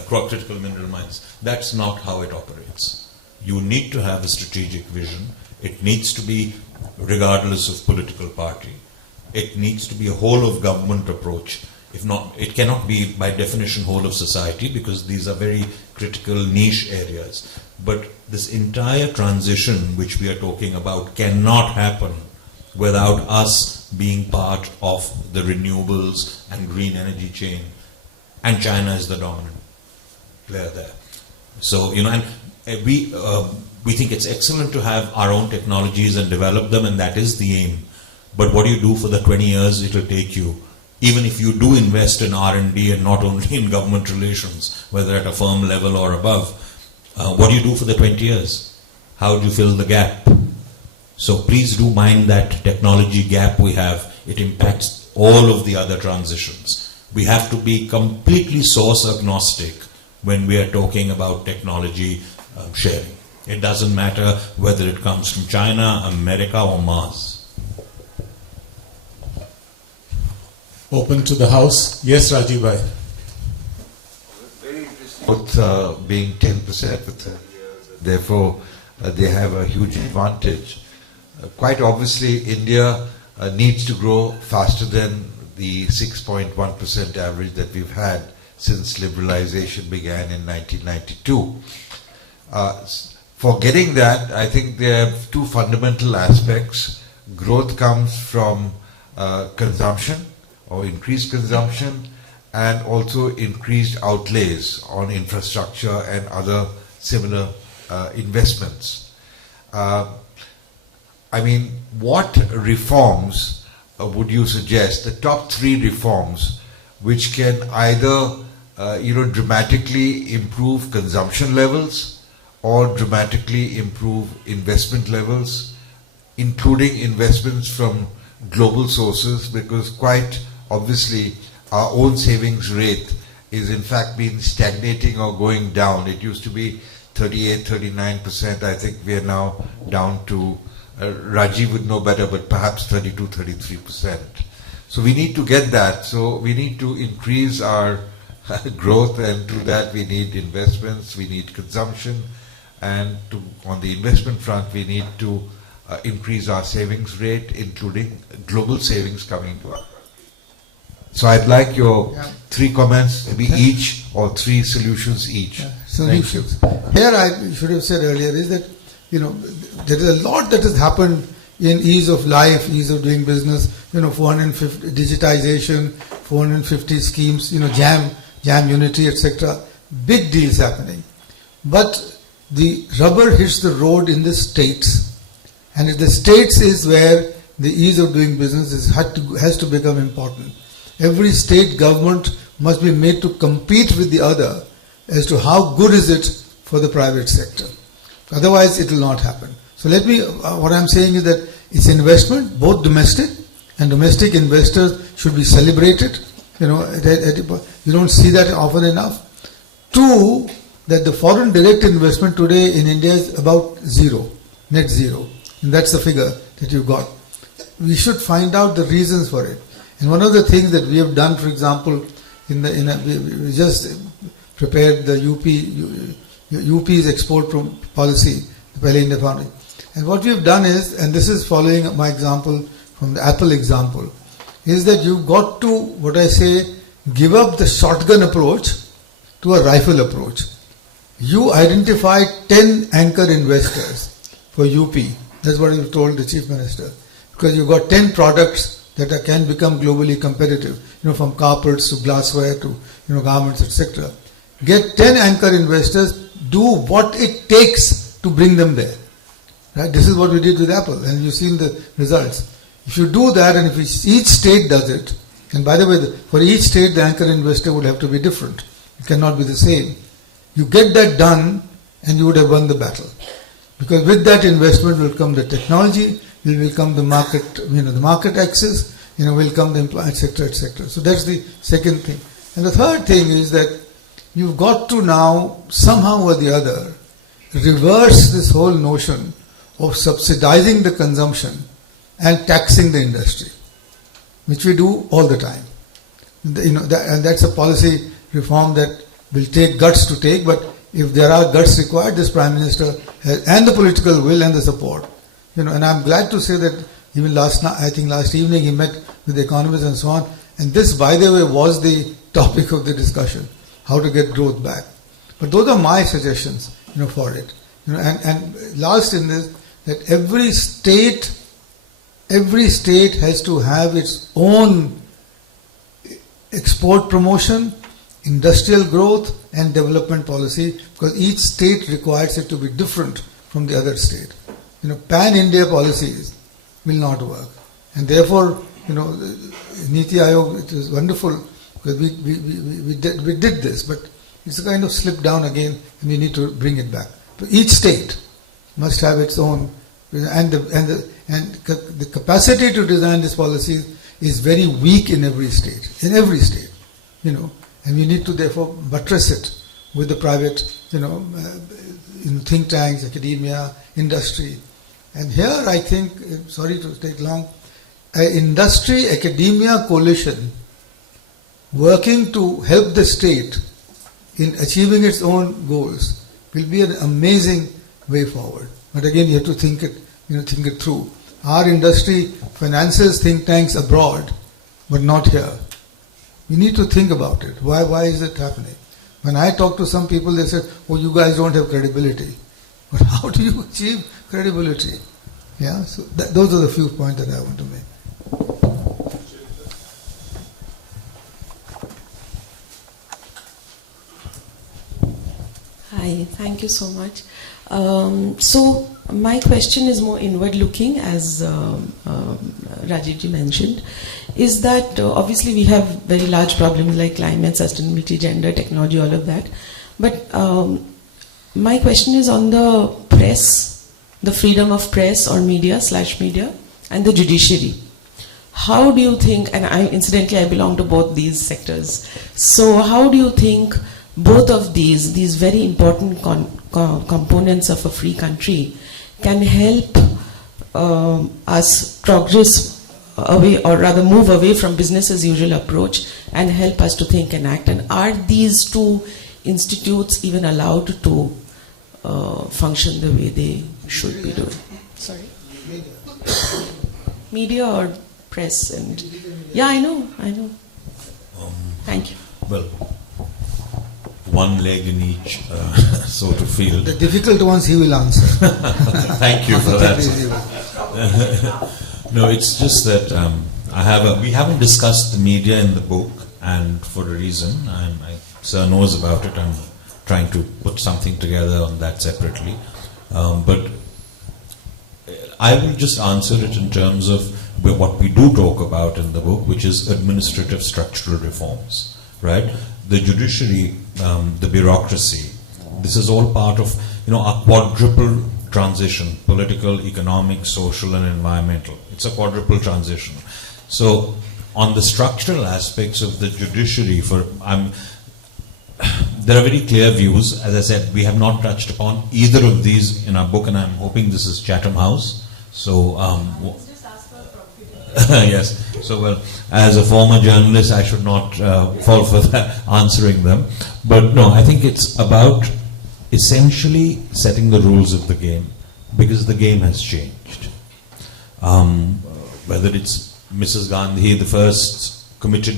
critical mineral mines. That's not how it operates. You need to have a strategic vision. It needs to be regardless of political party. It needs to be a whole of government approach. If not, it cannot be by definition whole of society, because these are very critical niche areas. But this entire transition which we are talking about cannot happen without us being part of the renewables and green energy chain. And China is the dominant player there. So, and we think it's excellent to have our own technologies and develop them, and that is the aim. But what do you do for the 20 years it will take you? Even if you do invest in R&D and not only in government relations, whether at a firm level or above, what do you do for the 20 years? How do you fill the gap? So please do mind that technology gap we have. It impacts all of the other transitions. We have to be completely source agnostic when we are talking about technology sharing. It doesn't matter whether it comes from China, America or Mars. Open to the House. Yes, Rajiv bhai. Very interesting. Both being 10% for 30 years, therefore they have a huge advantage. Quite obviously, India needs to grow faster than the 6.1% average that we've had since liberalization began in 1992. For getting that, I think there are two fundamental aspects. Growth comes from consumption or increased consumption, and also increased outlays on infrastructure and other similar investments. What reforms would you suggest, the top 3 reforms, which can either dramatically improve consumption levels or dramatically improve investment levels, including investments from global sources, because quite obviously our own savings rate is in fact been stagnating or going down. It used to be 38, 39%. I think we are now down to, Rajiv would know better, but perhaps 32, 33%. So we need to get that. So we need to increase our growth, and to that we need investments, we need consumption, and on the investment front we need to increase our savings rate, including global savings coming to us. So I'd like your 3 comments, maybe each, or 3 solutions each. Solutions. Here I should have said earlier is that, there is a lot that has happened in ease of life, ease of doing business, 450 digitization, 450 schemes, jam unity, etc. Big deals happening. But the rubber hits the road in the states. And the states is where the ease of doing business has to become important. Every state government must be made to compete with the other as to how good is it for the private sector. Otherwise it will not happen. So let me, what I'm saying is that it's investment, both domestic, and domestic investors should be celebrated. You know, you don't see that often enough. Two, that the foreign direct investment today in India is about zero, net zero. And that's the figure that you got. We should find out the reasons for it. And one of the things that we have done, for example, we just prepared the UP's export policy, the Pele India Foundation. And what we have done is, and this is following my example from the Apple example, is that you've got to, what I say, give up the shotgun approach to a rifle approach. You identify 10 anchor investors for UP. That's what you told the Chief Minister. Because you've got 10 products that can become globally competitive, you know, from carpets to glassware to, you know, garments, etc. Get 10 anchor investors, do what it takes to bring them there. Right? This is what we did with Apple, and you've seen the results. If you do that, and if each state does it, and by the way, for each state the anchor investor would have to be different. It cannot be the same. You get that done, and you would have won the battle. Because with that investment will come the technology, will come the market, you know, the market access, you know, will come the employment, etc., etc. So that's the second thing. And the third thing is that you've got to now, somehow or the other, reverse this whole notion of subsidizing the consumption and taxing the industry, which we do all the time. You know, and that's a policy reform that will take guts to take, but if there are guts required, this Prime Minister has, and the political will and the support. You know, and I'm glad to say that even last evening he met with the economists and so on, and this, by the way, was the topic of the discussion, how to get growth back. But those are my suggestions, you know, for it. You know, and last in this, that every state has to have its own export promotion, industrial growth and development policy, because each state requires it to be different from the other state. You know, pan-India policies will not work. And therefore, you know, Niti Aayog, it was wonderful because we did this, but it's a kind of slip down again, and we need to bring it back. So each state must have its own, and the capacity to design this policy is very weak in every state, you know, and we need to therefore buttress it with the private, you know, in think tanks, academia, industry. And here I think, sorry to take long, an industry-academia coalition working to help the state in achieving its own goals will be an amazing way forward. But again, you have to think it through. Our industry finances think tanks abroad, but not here. We need to think about it. Why is it happening? When I talk to some people, they say, "Oh, you guys don't have credibility." But how do you achieve credibility? Yeah. So those are the few points that I want to make. Hi, thank you so much. So my question is more inward looking, as Rajiv ji mentioned, is that obviously we have very large problems like climate, sustainability, gender, technology, all of that. But my question is on the press, the freedom of press or media/media, and the judiciary. How do you think, and incidentally I belong to both these sectors, so how do you think both of these very important components of a free country can help us progress away, or rather move away from business as usual approach and help us to think and act? And are these two institutes even allowed to function the way they should be doing? Sorry? Media or press? And yeah, I know. Thank you. Well, one leg in each sort of field. The difficult ones he will answer. Thank you for that. No, it's just that we haven't discussed the media in the book, and for a reason. Sir knows about it. I'm trying to put something together on that separately. But I will just answer it in terms of what we do talk about in the book, which is administrative structural reforms, right? The judiciary, the bureaucracy, this is all part of, our quadruple transition: political, economic, social, and environmental. It's a quadruple transition. So, on the structural aspects of the judiciary, there are very clear views. As I said, we have not touched upon either of these in our book, and I'm hoping this is Chatham House. So, yes. So, well, as a former journalist, I should not fall for that, answering them. But no, I think it's about essentially setting the rules of the game, because the game has changed. Whether it's Mrs. Gandhi, the first committed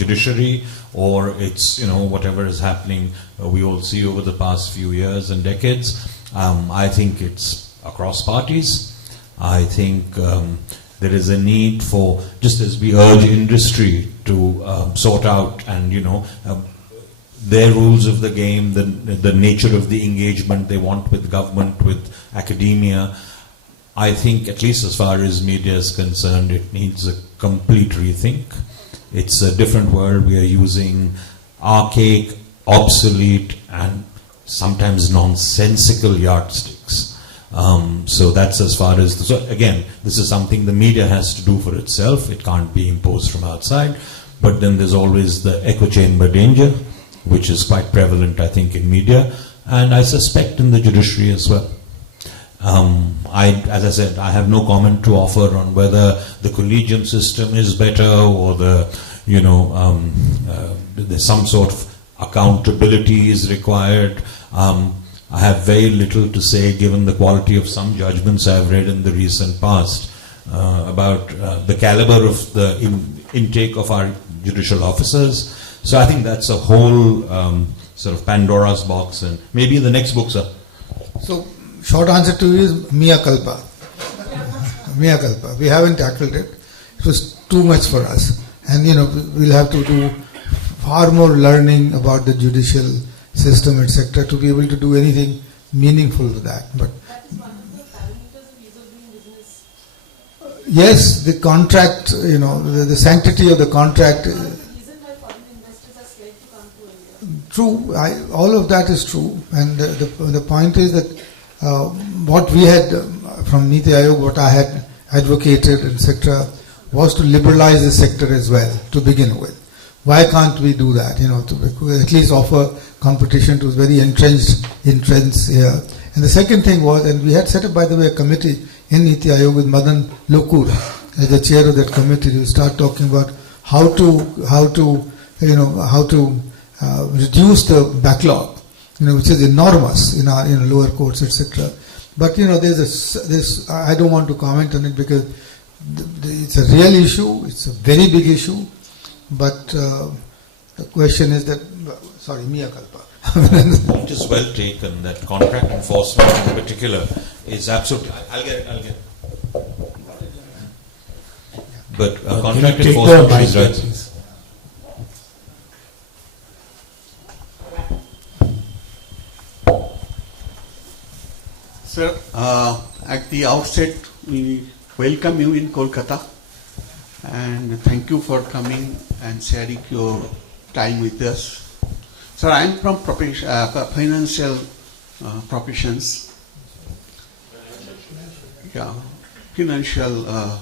judiciary, or it's, whatever is happening, we all see over the past few years and decades. I think it's across parties. I think there is a need for, just as we urge industry to sort out and, their rules of the game, the nature of the engagement they want with government, with academia. I think, at least as far as media is concerned, it needs a complete rethink. It's a different world. We are using archaic, obsolete, and sometimes nonsensical yardsticks. So that's as far as... So again, this is something the media has to do for itself. It can't be imposed from outside. But then there's always the echo chamber danger, which is quite prevalent, I think, in media, and I suspect in the judiciary as well. As I said, I have no comment to offer on whether the collegium system is better or there's some sort of accountability is required. I have very little to say, given the quality of some judgments I've read in the recent past about the caliber of the intake of our judicial officers. So I think that's a whole sort of Pandora's box, and maybe the next book, sir. So, short answer to you is mea culpa. Mea culpa. We haven't tackled it. It was too much for us. And, we'll have to do far more learning about the judicial system, etc., to be able to do anything meaningful with that. But that is one of the parameters of ease of doing business. yes, the contract, the sanctity of the contract. True, all of that is true, and the point is that what we had from Niti Aayog, what I had advocated, etc., was to liberalize the sector as well to begin with. Why can't we do that? To at least offer competition to very entrenched here. And the second thing was, and we had set up, by the way, a committee in Niti Aayog with Madan Lokur as the chair of that committee to start talking about how to reduce the backlog, which is enormous in our lower courts, etc. But there's I don't want to comment on it because it's a real issue. It's a very big issue. But the question is that, sorry, mea culpa. It is well taken that contract enforcement in particular is absolutely. I'll get. But contract enforcement is right. Sir, at the outset, we welcome you in Kolkata and thank you for coming and sharing your time with us. Sir, I am from financial professions. Yeah, financial.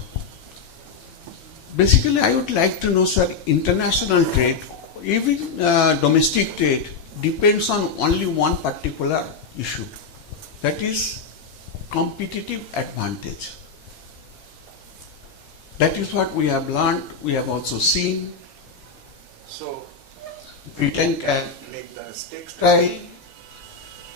Basically, I would like to know, sir, international trade, even domestic trade, depends on only one particular issue. That is competitive advantage. That is what we have learned, we have also seen. So, Britain can make the textile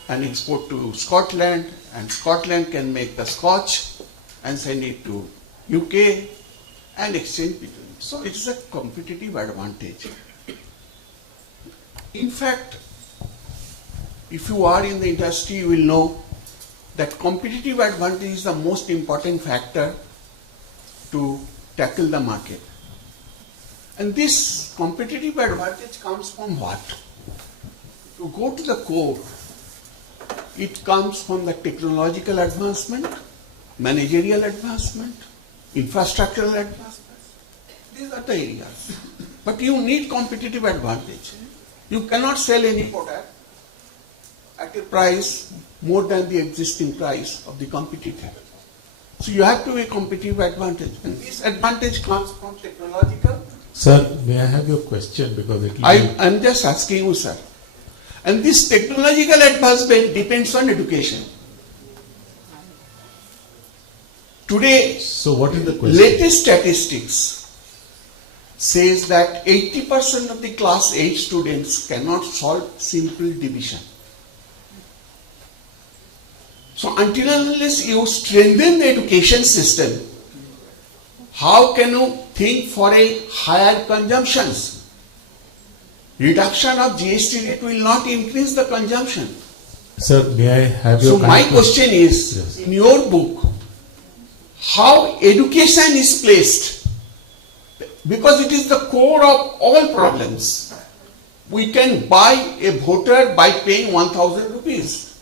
and export to Scotland, and Scotland can make the scotch and send it to UK and exchange between. So, it is a competitive advantage. In fact, if you are in the industry, you will know that competitive advantage is the most important factor to tackle the market. And this competitive advantage comes from what? To go to the core, it comes from the technological advancement, managerial advancement, infrastructural advancement. These are the areas. But you need competitive advantage. You cannot sell any product at a price more than the existing price of the competitor. So you have to be competitive advantage. And this advantage comes from technological. Sir, may I have your question because it will I'm just asking you, sir. And this technological advancement depends on education. Today, So what is the question? latest statistics says that 80% of the class 8 students cannot solve simple division. So until and unless you strengthen the education system, how can you think for a higher consumptions? Reduction of GST rate will not increase the consumption. Sir, may I have your So my kind question is, Yes. in your book, how education is placed? Because it is the core of all problems. We can buy a voter by paying 1,000 rupees.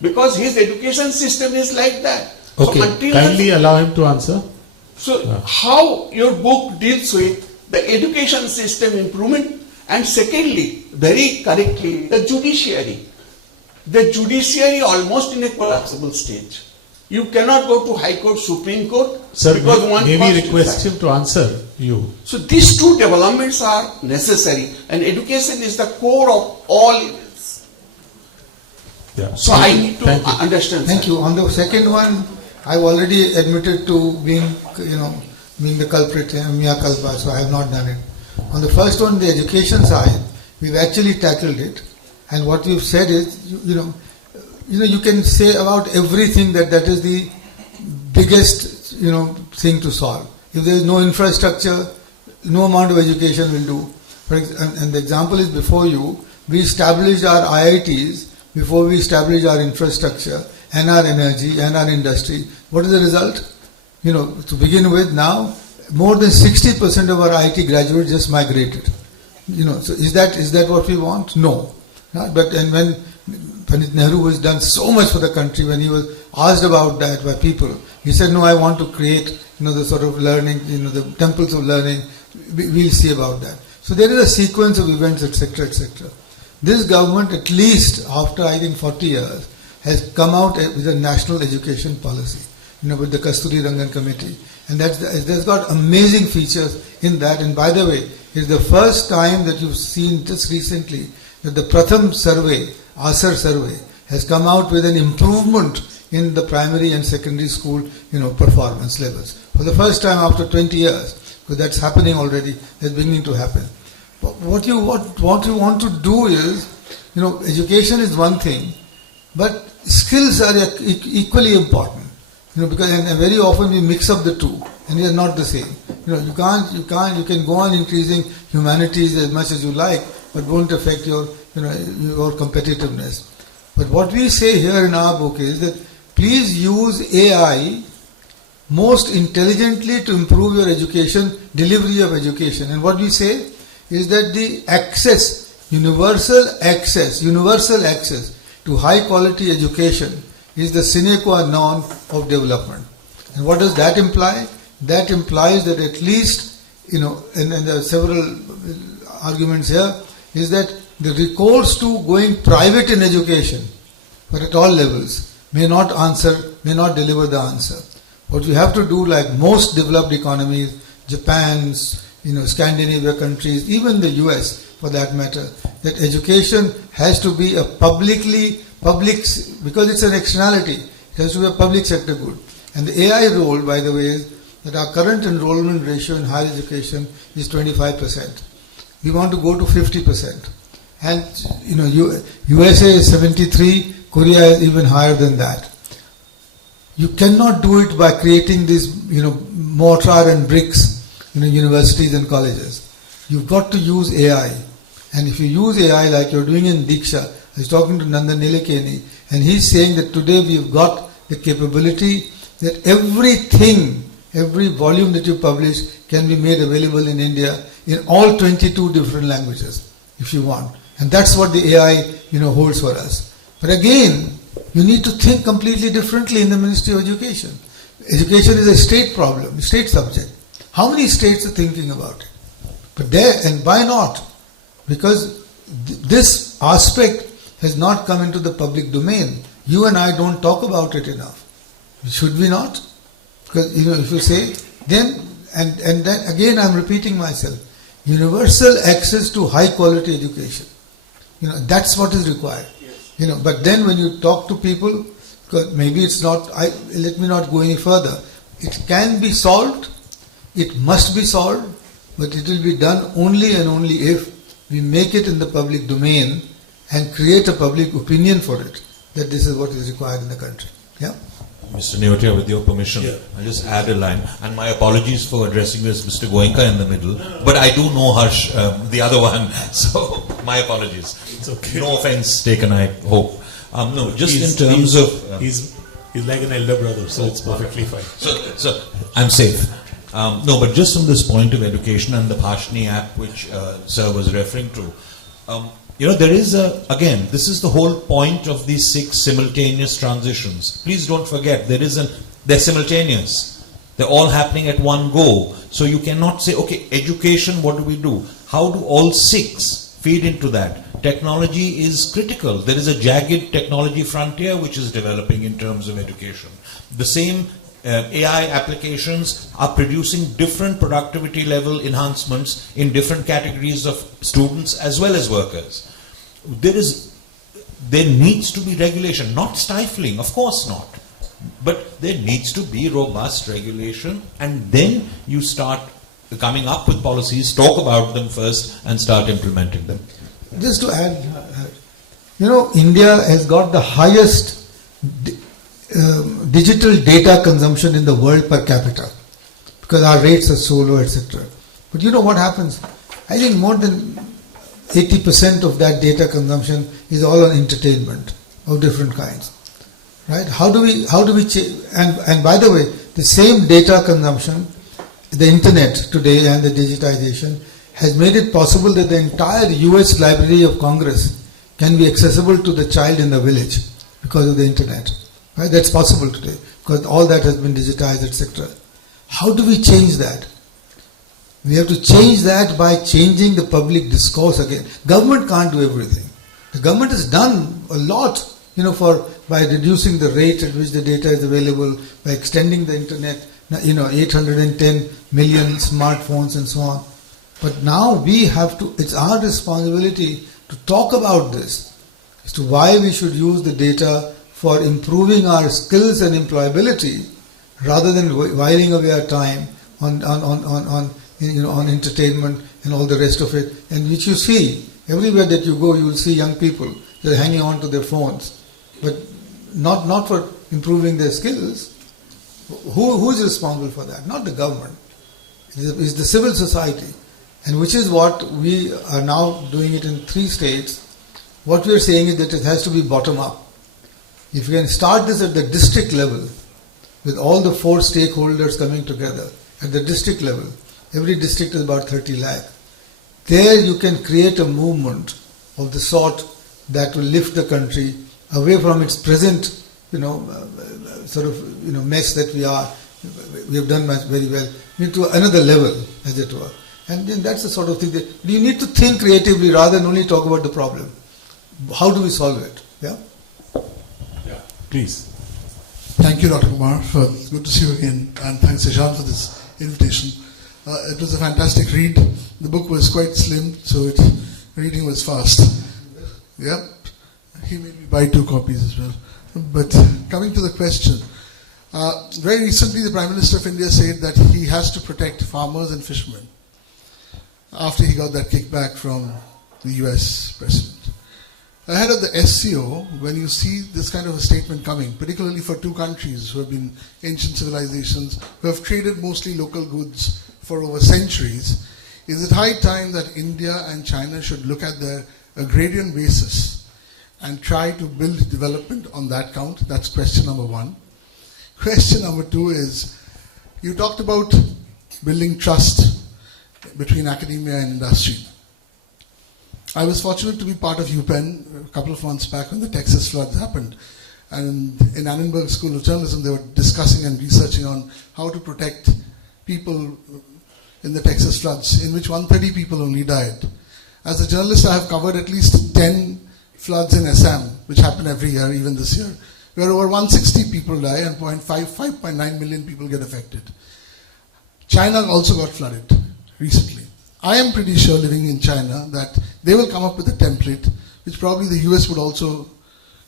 Because his education system is like that. Okay, So until kindly allow him to answer. So how your book deals with the education system improvement, and secondly, very correctly, the judiciary. The judiciary almost in a collapsible stage. You cannot go to High Court, Supreme Court, Sir, because one may cost we is request high. him to answer you? So these two developments are necessary, and education is the core of all evils. Yeah. So I need to Thank you. understand. Thank sir. you. On the second one, I've already admitted to being the culprit, mea culpa, so I have not done it. On the first one, the education side, we've actually tackled it, and what we've said is, you can say about everything that is the biggest, thing to solve. If there is no infrastructure, no amount of education will do. And the example is before you. We established our IITs before we established our infrastructure and our energy and our industry. What is the result? To begin with, now more than 60% of our IT graduates just migrated. So is that what we want? No. But when Pandit Nehru has done so much for the country, when he was asked about that by people, he said, "No, I want to create, the sort of learning, the temples of learning. We'll see about that." So there is a sequence of events, etc., etc. This government, at least after I think 40 years, has come out with a national education policy, with the Kasturi Rangan committee, and that's got amazing features in that. And by the way, it's the first time that you've seen just recently that the Pratham survey, Asar survey, has come out with an improvement in the primary and secondary school, performance levels. For the first time after 20 years, because that's happening already, that's beginning to happen. But what you want to do is, education is one thing, but skills are equally important. Because and very often we mix up the two, and they are not the same. You can go on increasing humanities as much as you like, but won't affect your competitiveness. But what we say here in our book is that please use AI most intelligently to improve your education, delivery of education. And what we say is that the universal access to high quality education is the sine qua non of development. And what does that imply? That implies that at least, and there are several arguments here, is that the recourse to going private in education, but at all levels, may not deliver the answer. What we have to do, like most developed economies, Japan's, Scandinavia countries, even the US for that matter, that education has to be a public, because it's an externality, it has to be a public sector good. And the AI role, by the way, is that our current enrollment ratio in higher education is 25%. We want to go to 50%. And, USA is 73, Korea is even higher than that. You cannot do it by creating these, mortar and bricks, universities and colleges. You've got to use AI. And if you use AI like you're doing in Diksha, I was talking to Nandan Nilekani, and he's saying that today we've got the capability that every volume that you publish can be made available in India in all 22 different languages, if you want. And that's what the AI, holds for us. But again, you need to think completely differently in the Ministry of Education. Education is a state problem, a state subject. How many states are thinking about it? But and why not? Because this aspect has not come into the public domain. You and I don't talk about it enough. Should we not? Because if you say, then, and then again I'm repeating myself, universal access to high quality education. That's what is required. Yes. But then when you talk to people, because maybe it's not, let me not go any further. It can be solved, it must be solved, but it will be done only and only if we make it in the public domain and create a public opinion for it, that this is what is required in the country. Yeah? Mr. Neotia, with your permission, Yeah. I'll just add a line. And my apologies for addressing you as Mr. Goenka in the middle. But I do know Harsh, the other one. So, my apologies. It's okay. No offense taken, I hope. No, just He's- in terms he's- of... He's like an elder brother, so it's perfectly fine. So I'm safe. No, but just from this point of education and the Bhashni app, which Sir was referring to, there is again, this is the whole point of these 6 simultaneous transitions. Please don't forget, they're simultaneous. They're all happening at one go. So you cannot say, okay, education, what do? How do all 6 feed into that? Technology is critical. There is a jagged technology frontier which is developing in terms of education. The same AI applications are producing different productivity level enhancements in different categories of students as well as workers. There needs to be regulation, not stifling, of course not. But there needs to be robust regulation, and then you start coming up with policies, talk about them first, and start implementing them. Just to add, India has got the highest digital data consumption in the world per capita, because our rates are so low, etc. But what happens? I think more than 80% of that data consumption is all on entertainment of different kinds, right? How do we and by the way, the same data consumption, the internet today and the digitization has made it possible that the entire US Library of Congress can be accessible to the child in the village because of the internet. Right? That's possible today because all that has been digitized, etc. How do we change that? We have to change that by changing the public discourse again. Government can't do everything. The government has done a lot, by reducing the rate at which the data is available, by extending the internet, 810 million smartphones and so on. But now it's our responsibility to talk about this, as to why we should use the data for improving our skills and employability rather than whiling away our time on entertainment and all the rest of it. And which you see, everywhere that you go, you will see young people that are hanging on to their phones, but not for improving their skills. Who is responsible for that? Not the government. It's the civil society. And which is what we are now doing it in 3 states. What we are saying is that it has to be bottom up. If you can start this at the district level, with all the 4 stakeholders coming together, at the district level, every district is about 30 lakh. There you can create a movement of the sort that will lift the country away from its present, mess that we are. We have done very well. Into another level, as it were. And then that's the sort of thing that you need to think creatively rather than only talk about the problem. How do we solve it? Yeah? Yeah, please. Thank you, Dr. Kumar. It's good to see you again. And thanks, Ishan, for this invitation. It was a fantastic read. The book was quite slim, so reading was fast. Yep. He made me buy 2 copies as well. But coming to the question, very recently the Prime Minister of India said that he has to protect farmers and fishermen after he got that kickback from the US President. Ahead of the SCO, when you see this kind of a statement coming, particularly for 2 countries who have been ancient civilizations, who have traded mostly local goods for over centuries, is it high time that India and China should look at their agrarian basis and try to build development on that count? That's question number 1. Question number 2 is, you talked about building trust between academia and industry. I was fortunate to be part of UPenn a couple of months back when the Texas floods happened. And in Annenberg School of Journalism, they were discussing and researching on how to protect people in the Texas floods, in which 130 people only died. As a journalist, I have covered at least 10 floods in Assam, which happen every year, even this year. where over 160 people die and 5.9 million people get affected. China also got flooded recently. I am pretty sure, living in China, that they will come up with a template which probably the US would also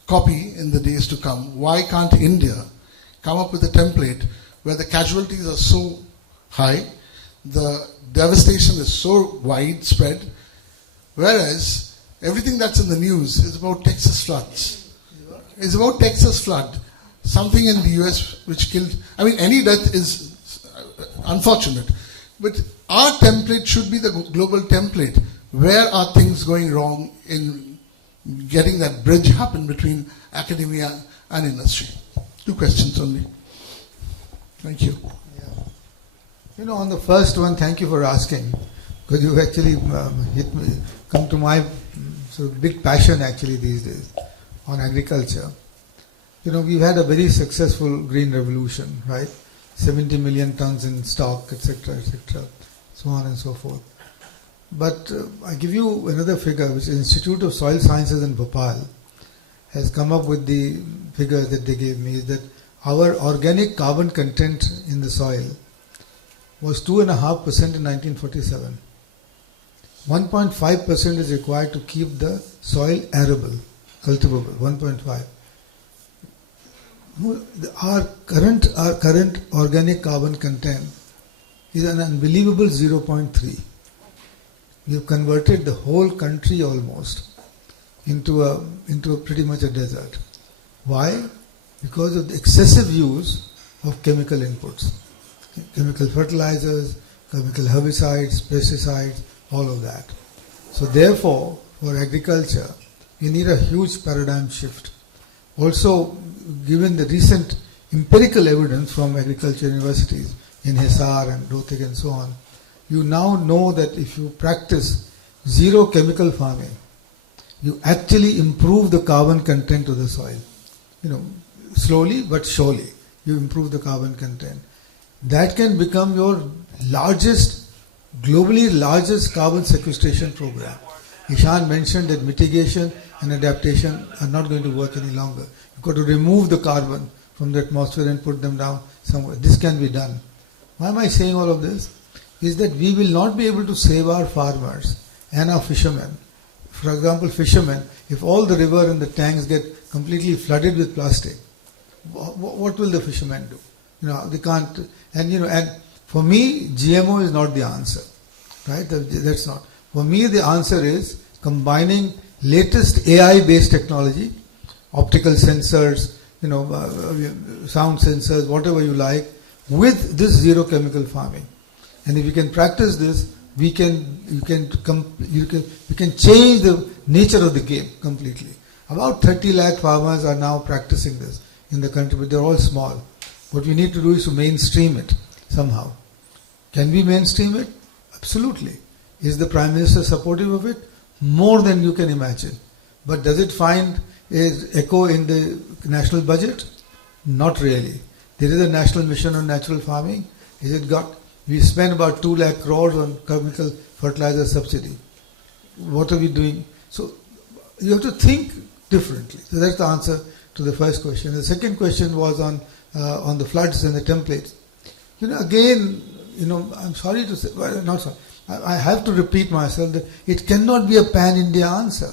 copy in the days to come. Why can't India come up with a template where the casualties are so high, the devastation is so widespread, whereas everything that's in the news is about Texas floods. It's about Texas flood, something in the US which killed, I mean, any death is unfortunate, but our template should be the global template. Where are things going wrong in getting that bridge happen between academia and industry? 2 questions only. Thank you. You know, on the first one, thank you for asking, because you actually hit me, come to my sort of big passion actually these days on agriculture. You know, we've had a very successful green revolution, right? 70 million tons in stock, etc., so on and so forth. But I give you another figure, which is Institute of Soil Sciences in Bhopal has come up with the figures that they gave me, is that our organic carbon content in the soil was 2.5% in 1947. 1.5% is required to keep the soil arable, cultivable, 1.5. Our current organic carbon content is an unbelievable 0.3. We have converted the whole country almost into a pretty much a desert. Why? Because of the excessive use of chemical inputs, chemical fertilizers, chemical herbicides, pesticides, all of that. So therefore, for agriculture, we need a huge paradigm shift. Also, given the recent empirical evidence from agriculture universities in Hisar and Rohtak and so on, you now know that if you practice zero chemical farming, you actually improve the carbon content of the soil. You know, slowly but surely, you improve the carbon content. That can become your globally largest carbon sequestration program. Ishan mentioned that mitigation and adaptation are not going to work any longer. You've got to remove the carbon from the atmosphere and put them down somewhere. This can be done. Why am I saying all of this? Is that we will not be able to save our farmers and our fishermen. For example, fishermen, if all the river and the tanks get completely flooded with plastic, what will the fishermen do? You know, they can't, and for me, GMO is not the answer, right? That's not. For me, the answer is combining latest AI-based technology, optical sensors, sound sensors, whatever you like, with this zero chemical farming. And if you can practice this, we can change the nature of the game completely. About 30 lakh farmers are now practicing this in the country, but they're all small. What we need to do is to mainstream it somehow. Can we mainstream it? Absolutely. Is the Prime Minister supportive of it? More than you can imagine. But does it find its echo in the national budget? Not really. There is a national mission on natural farming. We spend about 2 lakh crores on chemical fertilizer subsidy. What are we doing? So you have to think differently. So that's the answer to the first question. The second question was on the floods and the templates. I'm sorry to say, well, not sorry. I have to repeat myself that it cannot be a pan-India answer.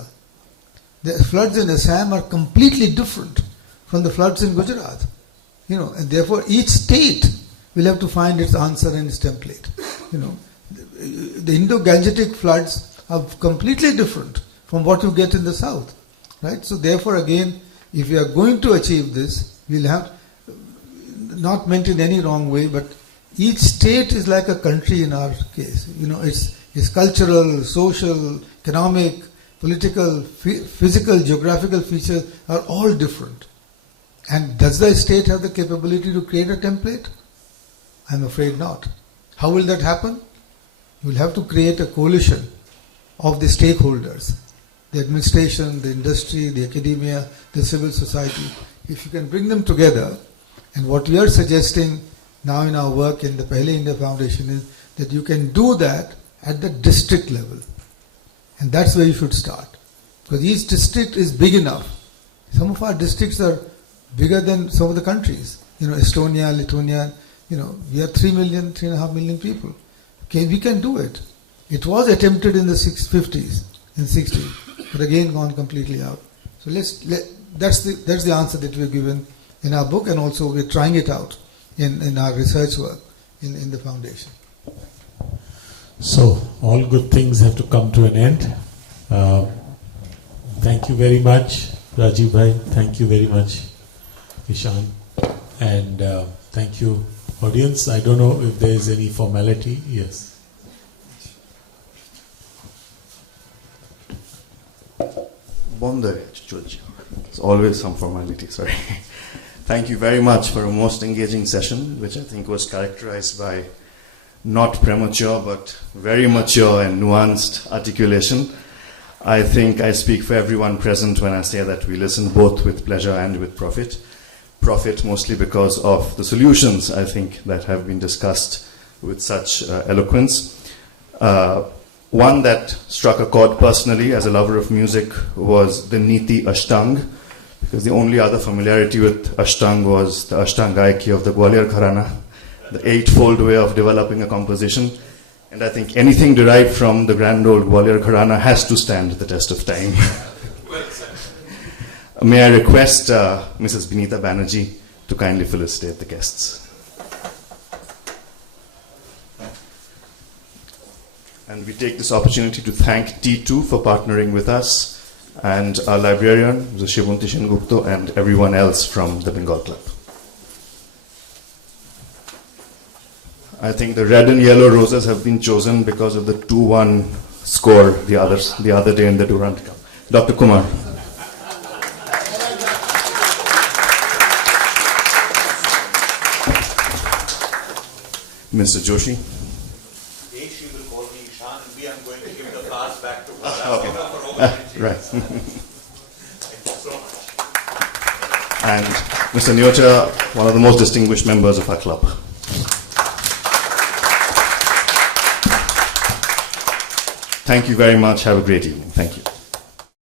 The floods in Assam are completely different from the floods in Gujarat. And therefore each state will have to find its answer and its template. The Indo-Gangetic floods are completely different from what you get in the south, right? So therefore, again, if we are going to achieve this, we'll have, not meant in any wrong way, but each state is like a country in our case. It's cultural, social, economic, political, physical, geographical features are all different. And does the state have the capability to create a template? I'm afraid not. How will that happen? You will have to create a coalition of the stakeholders, the administration, the industry, the academia, the civil society. If you can bring them together, and what we are suggesting now in our work in the Pehle India Foundation is that you can do that at the district level. And that's where you should start. Because each district is big enough. Some of our districts are bigger than some of the countries. Estonia, Lithuania, we are 3 million, 3.5 million people. Okay, we can do it. It was attempted in the 50s and 60s, but again gone completely out. So that's the answer that we've given in our book, and also we're trying it out in our research work in the foundation. So, all good things have to come to an end. Thank you very much, Rajiv bhai. Thank you very much, Ishan. And thank you, audience. I don't know if there is any formality. Yes. It's always some formality, sorry. Thank you very much for a most engaging session, which I think was characterized by not premature, but very mature and nuanced articulation. I think I speak for everyone present when I say that we listened both with pleasure and with profit. Profit mostly because of the solutions, I think, that have been discussed with such eloquence. One that struck a chord personally as a lover of music was the Niti Ashtang, because the only other familiarity with Ashtang was the Ashtang Gaiki of the Gwalior Gharana, the eightfold way of developing a composition. And I think anything derived from the grand old Gwalior Gharana has to stand the test of time. May I request Mrs. Binita Banerjee to kindly felicitate the guests. And we take this opportunity to thank T2 for partnering with us, and our librarian, Mr. Shivunti Shengupto, and everyone else from the Bengal Club. I think the red and yellow roses have been chosen because of the 2-1 score the other day in the Durand Cup. Dr. Kumar. Mr. Joshi. She will call me Ishan, and we are going to give the cards back to her. Okay. Right. Thank you so much. And Mr. Neotia, one of the most distinguished members of our club. Thank you very much. Have a great evening. Thank you.